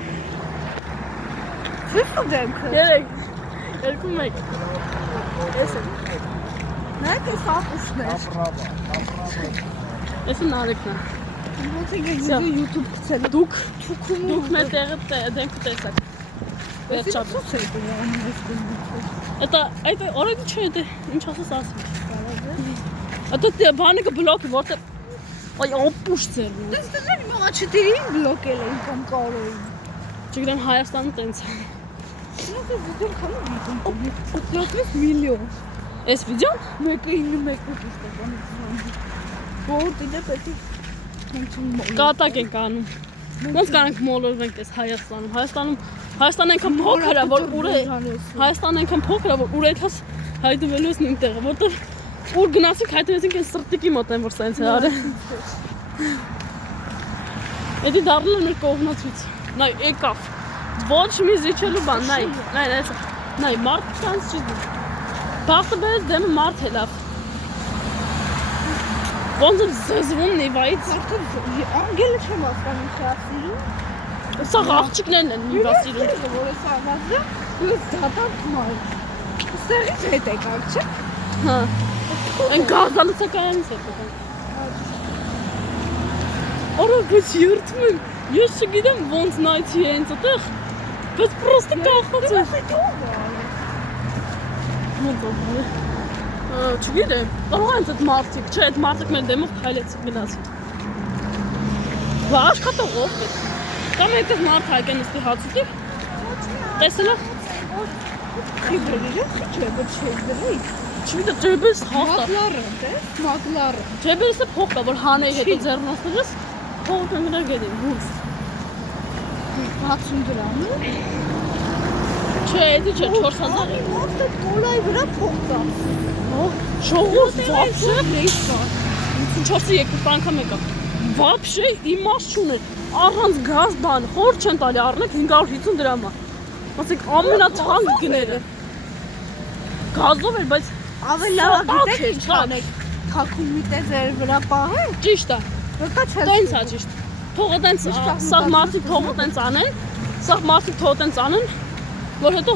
Ցույց տու դեմքը։ 3, 2, 1։ Ես եմ։ Նայեք այս ապուսն է։ Ես եմ Նարեկն է։ Ոնց եք YouTube գցել։ Դուք թուքում մեր տեղը դեմքը տեսակ։ Վերջապես։ Ո՞նց է դա անում ես դու։ Այդ օրենքը չէ, դա ինչ ասես ասում։ Այդ բանը բլոկի, որտեղ այ ապուշ ձեր։ Դες դեռ իմ աչքերին բլոկել էին կամ կարող էին։ Չգիտեմ Հայաստանը տենց։ Նա դեռ քանի վիդեո։ 80 միլիոն։ Այս վիդեոն 1.91 դիստական։ Որ դիտե պետք է կատակ ենք անում։ Ոնց կանենք մոլորվենք այս Հայաստանում։ Հայաստանը այնքան փոքր է, որ ուր է։ Հայաստանը այնքան փոքր է, որ ուր այդպես հայտնվելու ես նույն տեղը, որտեղ ուր գնացինք հայտնվեցինք այն սրտիկի մոտ են, որ սենց է արել։ Էդի դառնում է մեր կողմնացույց։ Նայ, եկավ։ Ոչ մի զիջելու բան, նայ, նայ, մարդ կանց չի դու։ Բախտը բերեց դեմը մարդ է լավ։ Ոնց եմ զզվում նիվայից։ Անգելը չեմ ասկանում չի ասիրում։ Սա աղջիկներն են նիվա սիրում։ Որ է սավազը, ես դատակ մար։ Ստեղից հետ եկար, չէ։ Հա։ Այն գազալուցակայանից հետ եկան։ Արա, բայց երդում եմ, ես չգիտեմ ոնց նայցի հենց այդեղ, բայց պրոստը կախած է։ Ոնց է։ Չգիտեմ, կարող են այդ մարդիկ, չէ, այդ մարդիկ մեր դեմով քայլեցին գնացին։ Բա աշխատողով է։ Կամ այդտեղ մարդ հայկեն նստի հացուտի։ Տեսել է։ Իբրերը չէ, ոչ չէ դրի։ Չգիտեմ, ջեբես հաստատ։ Մակլարը, դե՞, մակլարը։ Ջեբեսը փող կա, որ հանեի հետո ձեռնոցներս փողը կանգնա գետին, հուս։ 60 դրամ։ Չէ, էդի չէ, 4000 է։ Ոնց է կոլայի վրա փող կա։ Ժողով вообще Ռեյս կա։ 54-ի երկու անգամ եկա։ Вообще իմաստ չուներ։ Առանց գազ բան, խոր չեն տալի, առնեք 550 դրամ է։ Ասենք ամենաթանկ գները։ Գազով էր, բայց Ավելի լավ Սատակ գիտեք է, ինչ անեք։ Թաքուն մի տեղ ձեր վրա պահեք։ ճիշտ է։ Որտա չես։ Տենց է ճիշտ։ թողը տենց սաղ մարդիկ թողը տենց անեն, սաղ մարդիկ թողը տենց անեն, որ հետո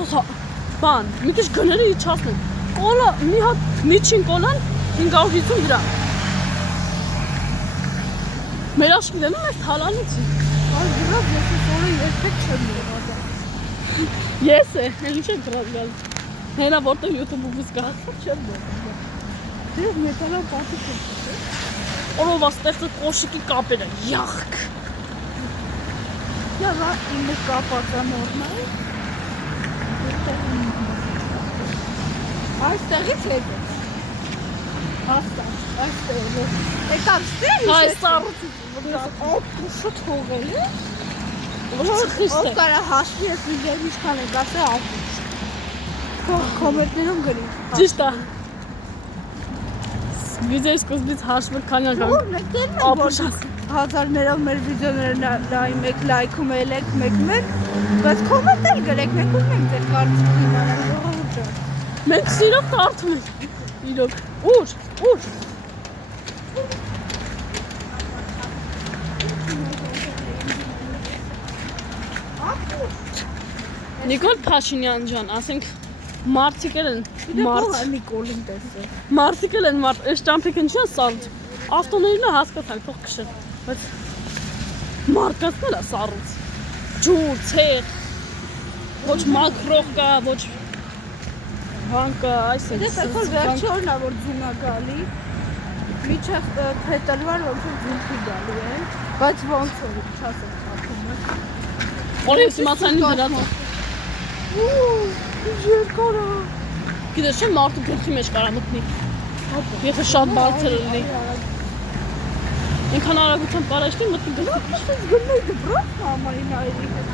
բան, մի քիչ գները իջացնեն։ Կոլա, մի հատ միջին կոլան 550 դրամ։ Մեր աշխի դնում ես թալանից։ Այս դրավ ես օրը երբեք չեմ եղած։ Ես է, ինչ եմ գրած գալ։ Հենա որտեղ YouTube-ից գա։ Չեմ եղած։ Դե մետալով պատի չեմ։ Օրովա ստեղծը կոշիկի կապերը, յախք։ Յա, ինձ կապածա նորմալ։ Այստեղից հետո։ Հաստատ, այստեղ։ Էտա ստեղ Հայ սառուց։ ապուշը թողել է։ Ոչ խիստ Ով է։ կարա հաշվի ես միգեր ինչքան է գասը ապուշ։ Կոմերտներում գրի։ Ճիշտ է։ Վիդեոյի սկզբից հաշվը քանի անգամ ապուշ ասա։ Հազարներով մեր վիդեոները մեկ լայքում եք մեկ, բայց կոմենտ էլ գրեք, մենք ուզում ենք ձեր կարծիքը իմանալ, ժողովուրդ ջան։ Մենք սիրով կարդում ենք։ Իրոք։ Ուր։ Նիկոլ Փաշինյան ջան, ասենք մարդիկ են Նիկոլին տեսել։ Մարդիկ են այս ճամփիկ ինչ են սառուց։ Ավտոներն հասկացանք, թող քշեն, բայց մարդկացն էլ է սառուց։ Ջուր, ցեղ։ Ոչ մակրող կա, ոչ բան կա, այս է։ Դες եկալ վերջի օրն է, որ ձուն է գալի, միջև փետալվար ոնց որ ձունքի գալի են, բայց ոնց որ չասեմ խապում է։ Օրես իմացանի դրած։ Երկար է։ Գիտես չէ մարդու գլխի մեջ կարա մտնի։ Եթե շատ բարձր լինի։ Ինքան արագությամբ կարաշտի մտնի գլխի։ Ո՞նց գնալ դպրոց մամայի նայրի հետ։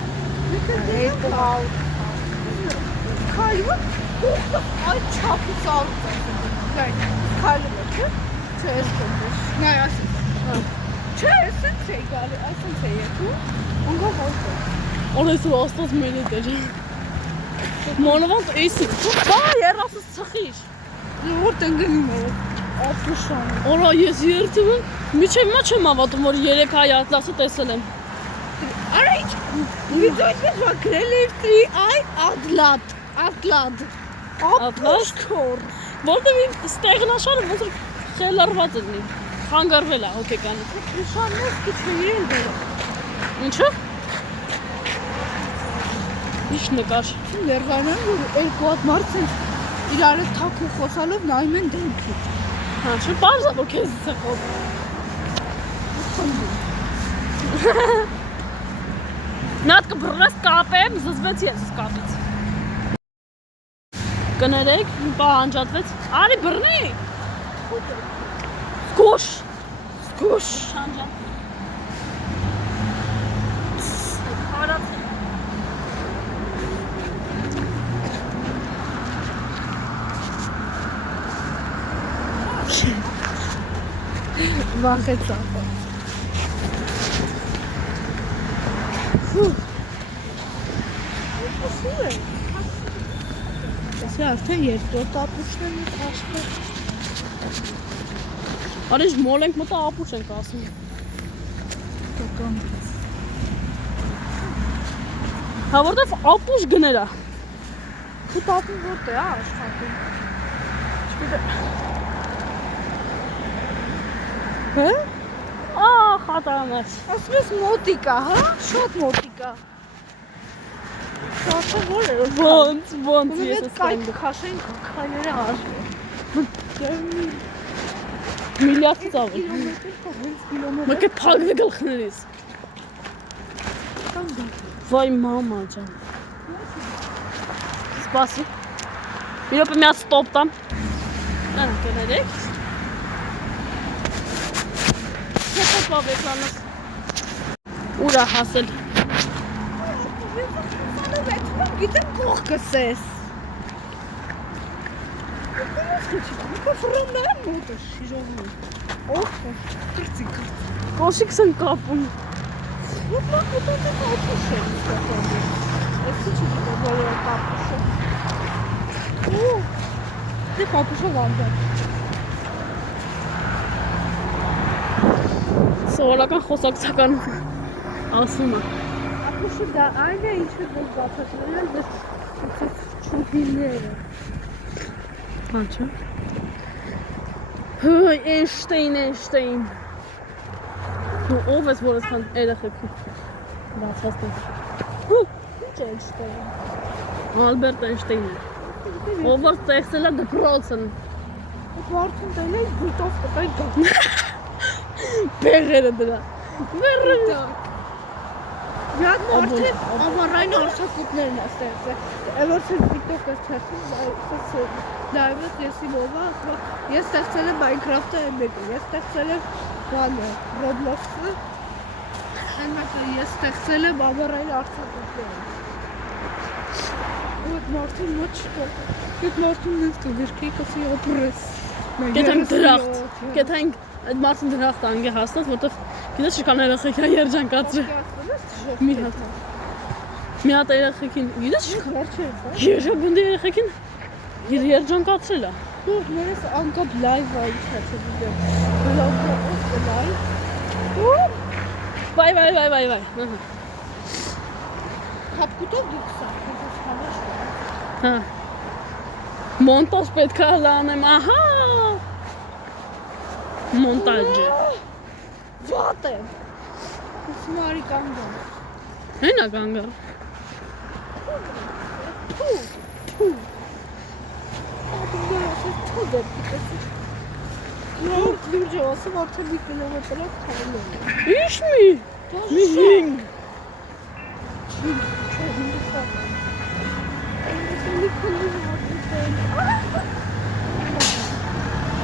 Քայլը այդ չափի սառուց է։ Քայլը չէ՞։ Չէ, ես կոմբես։ Նայ, ասի։ Չէ, ասենց է գալի, ասենց է եկու։ Անգա հոստ։ Օրես ու աստված մենի դեր։ Մանավանդ էսի։ Բա երրասս ծխիր։ Որտեղ գնում է ապուշան։ Օրա ես երթում եմ, միջև մա չեմ ավատում, որ 3 հայ ատլասը տեսել եմ։ Արա ինչ։ Վիդեոյից մեջ գրել էր 3i Adlat։ Ապուշքոր։ Որտեղ իմ ստեղնաշարը ոնց որ խելարված է լինի։ Խանգարվել է հոգեկանը։ Նշաններ քիչ իրեն դերը։ Ինչո՞։ Ինչ նկար։ Ներվանում որ երկու հատ մարդ են իրար հետ թաքու խոսալով նայում են դեմքի։ Հա, շո բարձա որ քեզից է խոսում։ Նատ կբրես կապեմ, զզվեց ես կապից։ Կներեք, մի պահ անջատվեց։ Արի բռնի։ Սկուշ։ Շանջան։ Արած։ Վախեց ապա։ Ես արդեն երկրորդ ապուշն եմ աշխատ։ Արեջ մոլ ենք մտա ապուշ ենք ասում։ Հա որտեվ ապուշ գներա։ Ու տատին որտե է աշխատում։ Հե? Ահ, հատանես։ Ասում ես մոտիկա, հա? Շատ մոտիկա։ Շատ որ է։ Ոնց Ոնց ես ես կայք քաշենք քայլերը հաշվի։ միլիարդից ավել։ Կիլոմետր։ Մեկը փակվի գլխներից։ Վայ մամա ջան։ Սպասի։ Մի րոպե մի հատ ստոպ տամ։ Ան կներեք։ Հետո պավ էկրանս։ Ուր է հասել։ Գիտեմ կողքս ես։ Ֆրոնդան մոտը շիժողում։ Օհ, կրծիկ։ Կոշիկս են կապում։ Вот так вот это апուշը։ Էսի չի դիտել բոլորը ապուշը։ Օ, դե ապուշը վանդա։ Սովորական խոսակցական ասում է։ Ակուշը դա այն է, ինչը դուք բացատրել են դες չուհիները։ Աչա։ Հոյ, Էյնշտեյն։ Դու ով ես, որ այսքան երեխեք բացասնես։ Ինչ է Էյնշտեյնը։ Ալբերտ Էյնշտեյնը։ Ով որ ստեղծել է դպրոցն։ Մարդուն տել է գուտով կտայ գա։ Բեղերը դրա։ Բեղերը։ Միատ մարդը ավարային արշակույթներն է ստեղծել։ Որ TikTok-ը ցածում, նայում ես իմովա, ես ստեղծել եմ Minecraft-ը M1-ը, ես ստեղծել եմ բանը, Roblox-ը, այն մեկը ես ստեղծել եմ ավարային արշակույթները։ Այդ մարդուն ոչ չկա։ Այդ մարդուն ինձ կգրկի կսի ապրես։ Գետանք դրախտ։ Գետանք այդ մարդուն դրախտ անգե հաստատ, որտեվ գիտես չկան երեխեք երջանկացրել։ Մի հատ երեխեքին, գիտես չկա։ Երջանկացրել երեխեքին երջանկացրել է։ Դուք ներես անկապ լայվ այլ չացը դուք բլոգով լայվ Վայ։ Հապկուտով դուք սա Հա։ Մոնտաժ պետք է լանեմ, ահա։ Մոնտաժ։ Ջատ եմ Սմարի կանգան Հենա կանգա։ Լուրջը ասում արդեն մի կիլոմետրով քայլում է Ինչ մի։ Մի հինգ։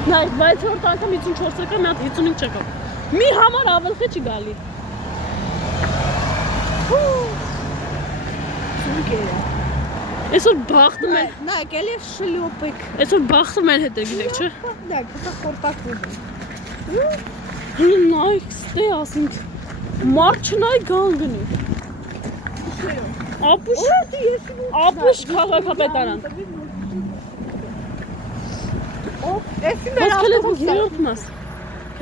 Նայ, բայց որ անգամ 54 եկա, մի հատ 55 չեկա։ Մի համար ավելխի չի գալի։ Այսօր բախտը մեր, Նայ, կելի է շլյոպիկ այսօր բախտը մեր հետ է, գիտեք, չէ։ Նայ, կտա խորտակվում է Նայ, ստե ասինք, մարդ չնայ գան գնի։ Ապուշ քաղաքապետարան։ Էսի մեր Ոնց կելեթանք ավտոբուսը երորդ մաս։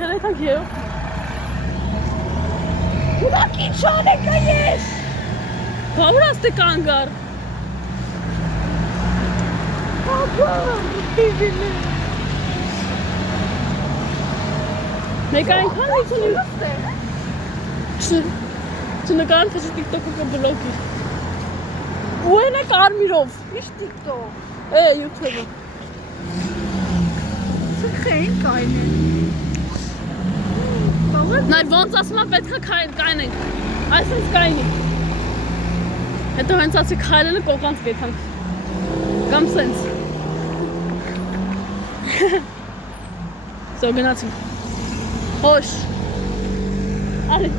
Կելեթանք երորդ։ Ունակի չան է կայես Բավուր աստե կանգար։ Մեկ այնքան 50 Չնկարան թե TikTok-ը կա բլոգի։ Ու են է կարմիրով։ Միշտ TikTok YouTube-ը։ Սխեն կայնեն Նայ ոնց ասում եմ պետք է կայնենք։ Այսինքն կայնի։ Հետո հենց ասի քայլելը կողանց գետանք։ Կամ սենց։ Սո գնացինք։ Հոշ։ Արի։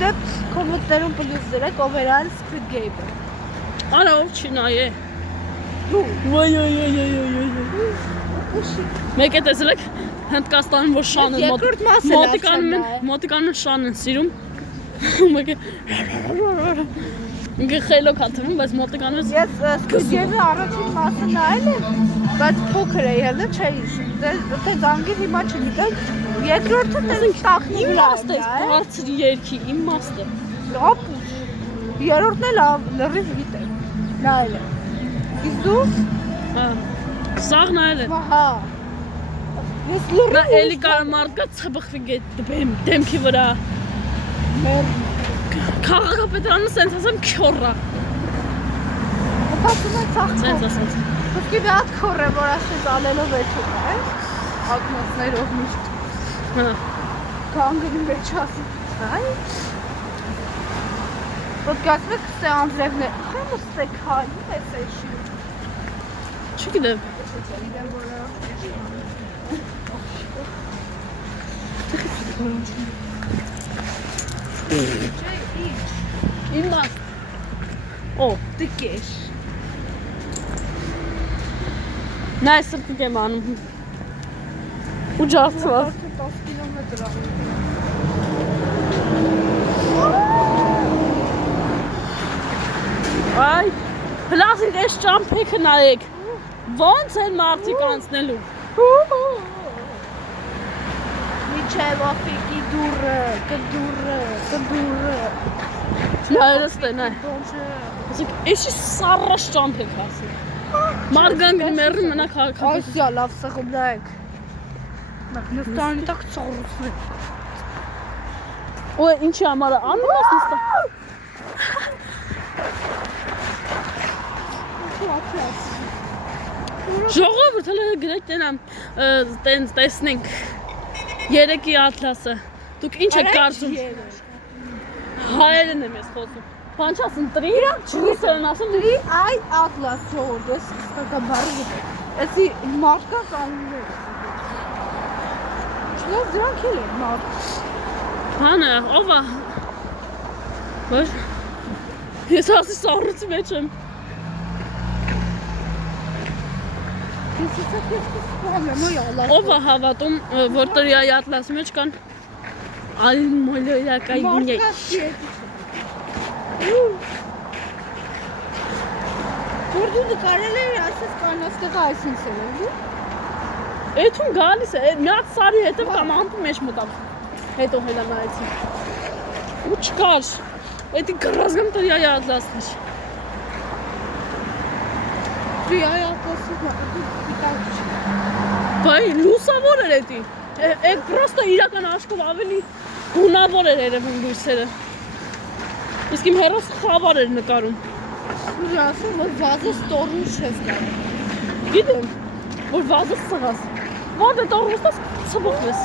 Դեպ կոմենտներում պլյուս դրեք ով էր այլ Squid Game-ը Արա ով չի նայ է։ Ոյ Մեկ է տեսել եք Հնդկաստանում որ շան են Երկրորդ մասը լավ չեն մոտիկանում են շան են սիրում Մեկ է Ինքը խելոք հատվում, բայց մոտիկանում ես Ես Squid Game-ը առաջին մասը նայել եմ, բայց փոքր է ելը, չէի հիշում Դե զանգիր հիմա չգիտեմ Երկրորդը տես տախնի իմաստ է, բարձր երկի, իմաստ է Ապուշ Երորդն էլ լրիվ գիտեմ Նայել եմ Իսկ դու Սաղ նայել է Հա Ես լրիվ Նա էլի կարը մարդ կա ծխբխվի դեմքի վրա Մեր Քաղաքապետարանը սենց ասեմ քյոռա Հպացում է ծախ Սենց ասած Պետքի մի հատ քոր է, որ ասենց ալելով է թում է Ակնոցներով միշտ Կանգնի մեջ ասում Այ Պետք ասում եք ստե Անդրևներ Խեմը ստե քայլում է սեշի Չգիտեմ Իրեն որը Իմաստ Օ Տկեր Նա է սրտիկ եմ անում Ու ջարդված 10 կիլոմետր Այ Հլասիկ այս ճամփեքը նայեք։ Ոնց են մարդիկ անցնելու։ Միջև Աֆրիկի դուրը, կդուրը։ Լայրս տենայ։ Ասիկ, էսի սարրաշ ճամփեք ասի։ Մարգան գրմերն մնա քաղաքը։ Այսյա լավ սեղում նայեք։ Նստանի տակ ծորուսն է։ Ոյ, ինչի համար է անում ես նստա։ Ժողովուրդ հələ գրեք տենամ տեսնենք երեկի ատլասը։ Դուք ինչ եք կարծում։ Հայերեն եմ ես խոսում։ Փանչաս ընտրի, չլիս են ասում Դրի այդ ատլաս ժողորդ, ես սկսկական բարի գտեք։ Էսի մարդկաց անուններ։ Չլավ դրանք էլ են մարդ։ Հանը, ով է։ Ոչ։ Ես ասի սառույցի մեջ եմ։ Ես իսակ ես կսպամ եմ, ոյ ալաս։ Ով է հավատում, որ տրիայի ատլասի մեջ կան այլ մոլորակայիններ։ Մարդկաց դիետի Որ դու նկարել էր, ասես կանաստեղը այսինց էլ է, դու։ Էթուն գալիս է, մի հատ սարի հետև կամ ամպի մեջ մտավ, հետո հելա նայեցի։ Ու չկար, էտի գրազգամ տրիայի ատլասն էր։ Տրիայի ատլասի պիտակ չի։ Բայ լուսավոր էր էտի, էտ պրոստը իրական աշկով ավելի հունավոր էր երևում լույսերը։ Իսկ իմ հեռոս խավար էր նկարում։ Ուր ասում, որ վազս տորուշ ես կարել։ Գիտեմ, որ վազս սղաս։ Ոնդ է տորուստաս ծբոխվես։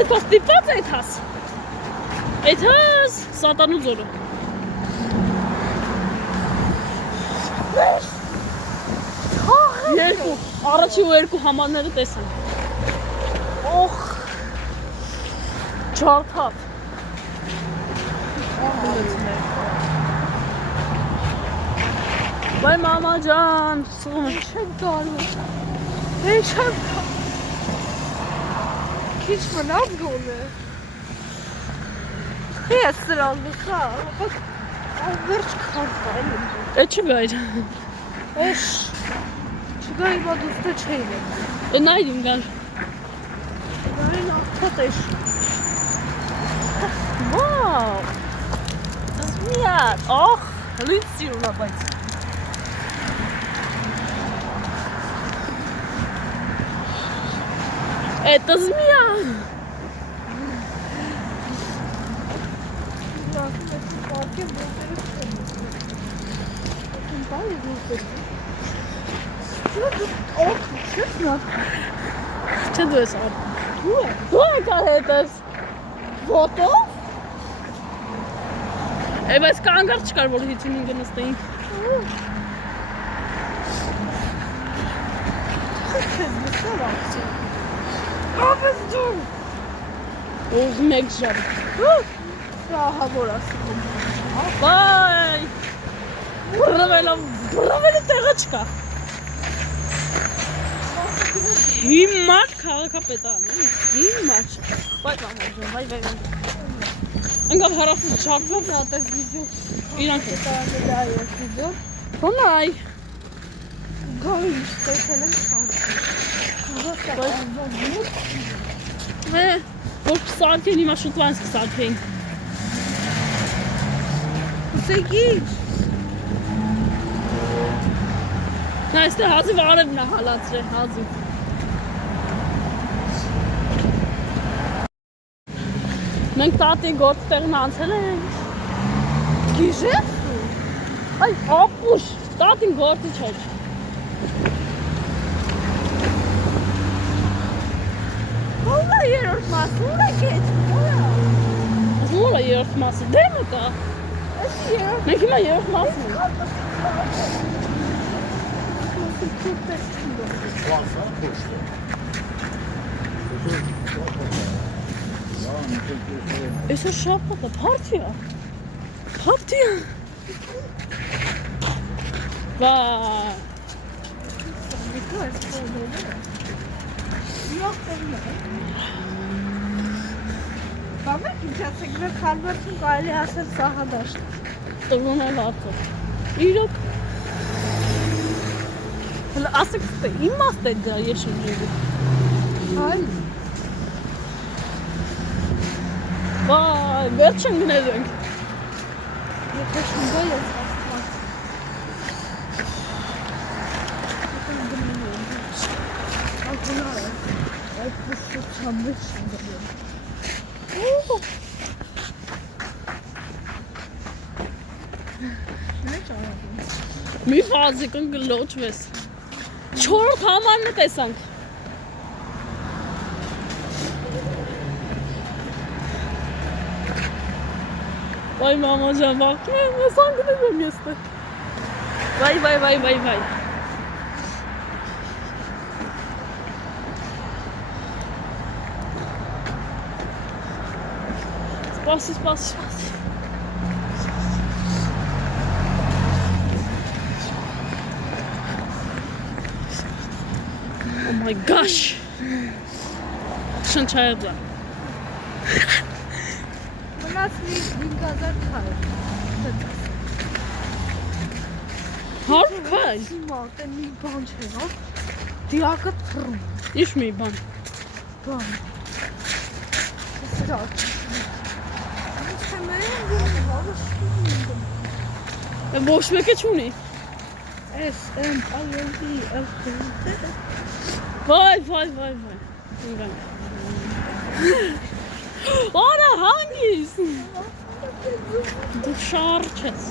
Էդ կոս տիպած էդ հաս։ Էդ հաս սատանու ձորը։ Երկու, առաջի ու երկու համարները տեսան։ Օխ, չարթավ։ Բայ մամա ջան, սղում եմ։ Ինչ եմ գալու։ Ինչ եմ գալու։ Քիչ մնավ գոլը։ Ես սրան լսա, վերջ քարտ էլ եմ։ Էդ չգայր։ Էշ, չգա իմա դուստը չեին եմ։ Նայր իմ գար։ Գարին աղթատ էշ։ Վավ, զմիար, ախ, լույց սիրունա բայց։ Это змея! Չէ դու ես ար։ Դու եկար հետս։ Ոտով։ Բայց կանգար չկար, որ 55-ը նստեին։ Քեզ մսար աղցի։ Ապես դու։ Ուղ մեկ ժամ։ Սահա որ ասում։ Բայ։ Բրավելը տեղը չկա։ Հիմար քաղաքապետան, հիմար։ Բայ բամոժը, բայ։ Ընկավ հարասыз չակվով Հատես վիդյո։ իրանք է։ Դա ես վիդյո։ Հոնայ։ Գոյ ստեսել եմ սանք։ Որ կսարքեն, հիմա շուտվանց կսարքեն։ Ուսեկիչ։ Նա այստեղ հազիվ արևն է հալացրել, հազիվ։ Մենք տատի գործ տեղն անցել ենք։ Գիժես Այ ապուշ, տատին գործի չէր։ Ո՞վ է երրորդ մասը, ուր է կետ։ Ուր է երրորդ մասը, դեմը կա։ Էս երրորդ Մենք հիմա երրորդ մասն ենք։ Այսօր շաբաթ է, փարթի է։ Փարթի է։ Վայ։ Բամեք ինչացեք վեր քալվարդում կարելի ասել սահադաշտ։ Տղուն է լացը։ Իրոք։ Հələ ասեք թե իմաստ է դա եշնջերի։ Այլ Վայ, վերջ են գնենք։ եթե շունգա ես հասկան։ Այդ պուստության մեջ շունգա։ Մի ֆազի կգլոճվես։ 4 համարն է տեսանք։ Վայ մամա ջան, վախում եմ, ես անգնել եմ եստեղ։ Վայ։ Սպասի։ Oh my gosh. Շնչայա։ Մնաց մի 5000 քայլ։ Հարկ քայլ։ Մոտ է մի բան չէ, հա։ Դիակը թռում։ Ինչ մի բան։ Բան։ Սրա։ Ինչ կամերան գնալու։ Ոչ մեկը չունի։ S M I L D F Վայ։ Ինգան։ Արա հանգիս։ Դու շարժ ես։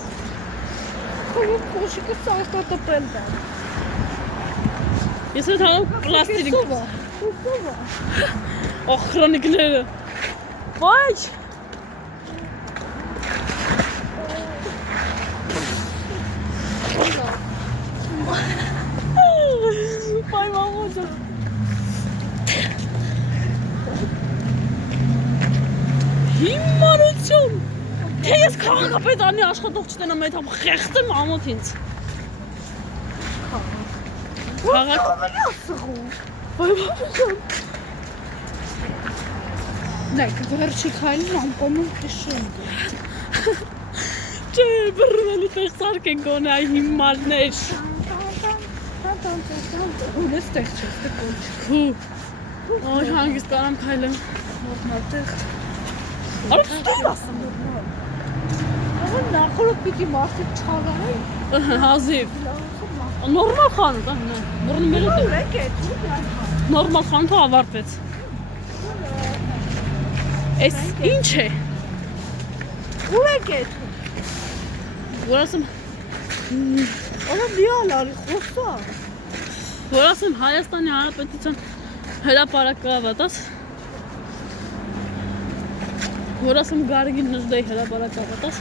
Քո փոշիկը սաստատել դա։ Ես այդ համ պլաստիկ։ Սովա։ Ոխրոնիկները։ Վայ։ Վայ մամա ջան։ Հիմարություն։ Թե ես քաղաքապետարանի աշխատող չտենամ այդ համ խեղտեմ ամոթ ինձ։ Քաղաք։ Վայ մամա ջան։ Նայ, վերջի քայլին անկոմն քշում։ Չէ, բռնելի տեղ սարք են գոնե այ հիմարներ։ Ունես տեղ չես, դե կոչ։ Հու։ Այ հանգիստ կարամ քայլեմ։ Նորմալ տեղ։ Արա ստուր ասեմ։ Ահա նախորդ պիտի մարդիկ չաղանային։ Հազիվ։ Նորմալ խանութ, ահա։ Բռնումելը տեղ։ Ուրեք է, Նորմալ խանութը ավարտվեց։ Էս ինչ է։ ուրեք է։ Որ ասեմ Ահա միալ արի խոսա։ Որ ասեմ Հայաստանի Հանրապետության հրապարակը ավարտած։ Որ ասեմ Գարգին Նժդեի հրապարակը ավարտած։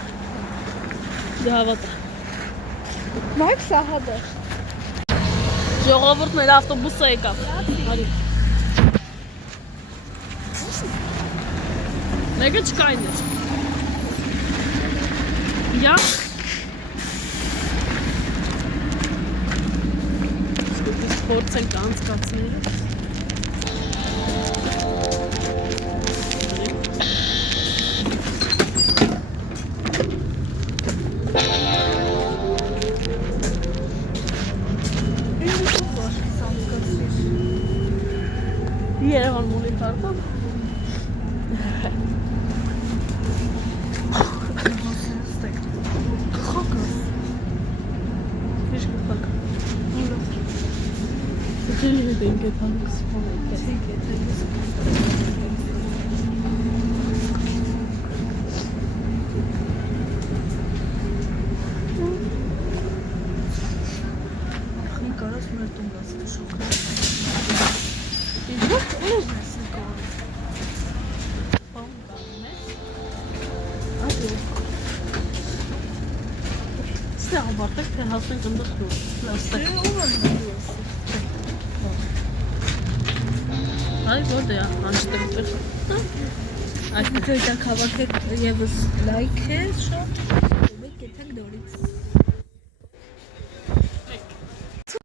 Դե հավատա։ Մայք Սահադը։ Ժողովուրդ մեր ավտոբուսը եկավ։ Արի։ Մեկը չկային էր։ Յա։ Փորձենք անցկացնել։ Երևան մոլի կարգով։ Խոքս։ Ինչ կփակ։ Ջելի դենք է թանկս փոքր։ Ախի կարաս մեր տուն գաս շոկ։ Ինչ ոչ ուժ ես կան։ Այո։ Ստե ավարտեք թե հասնենք ընդդխրու։ Լաստակ։ Այ որտե է անջտեղ։ Այդ դեպքում քաղաքը եւս լայք է շատ։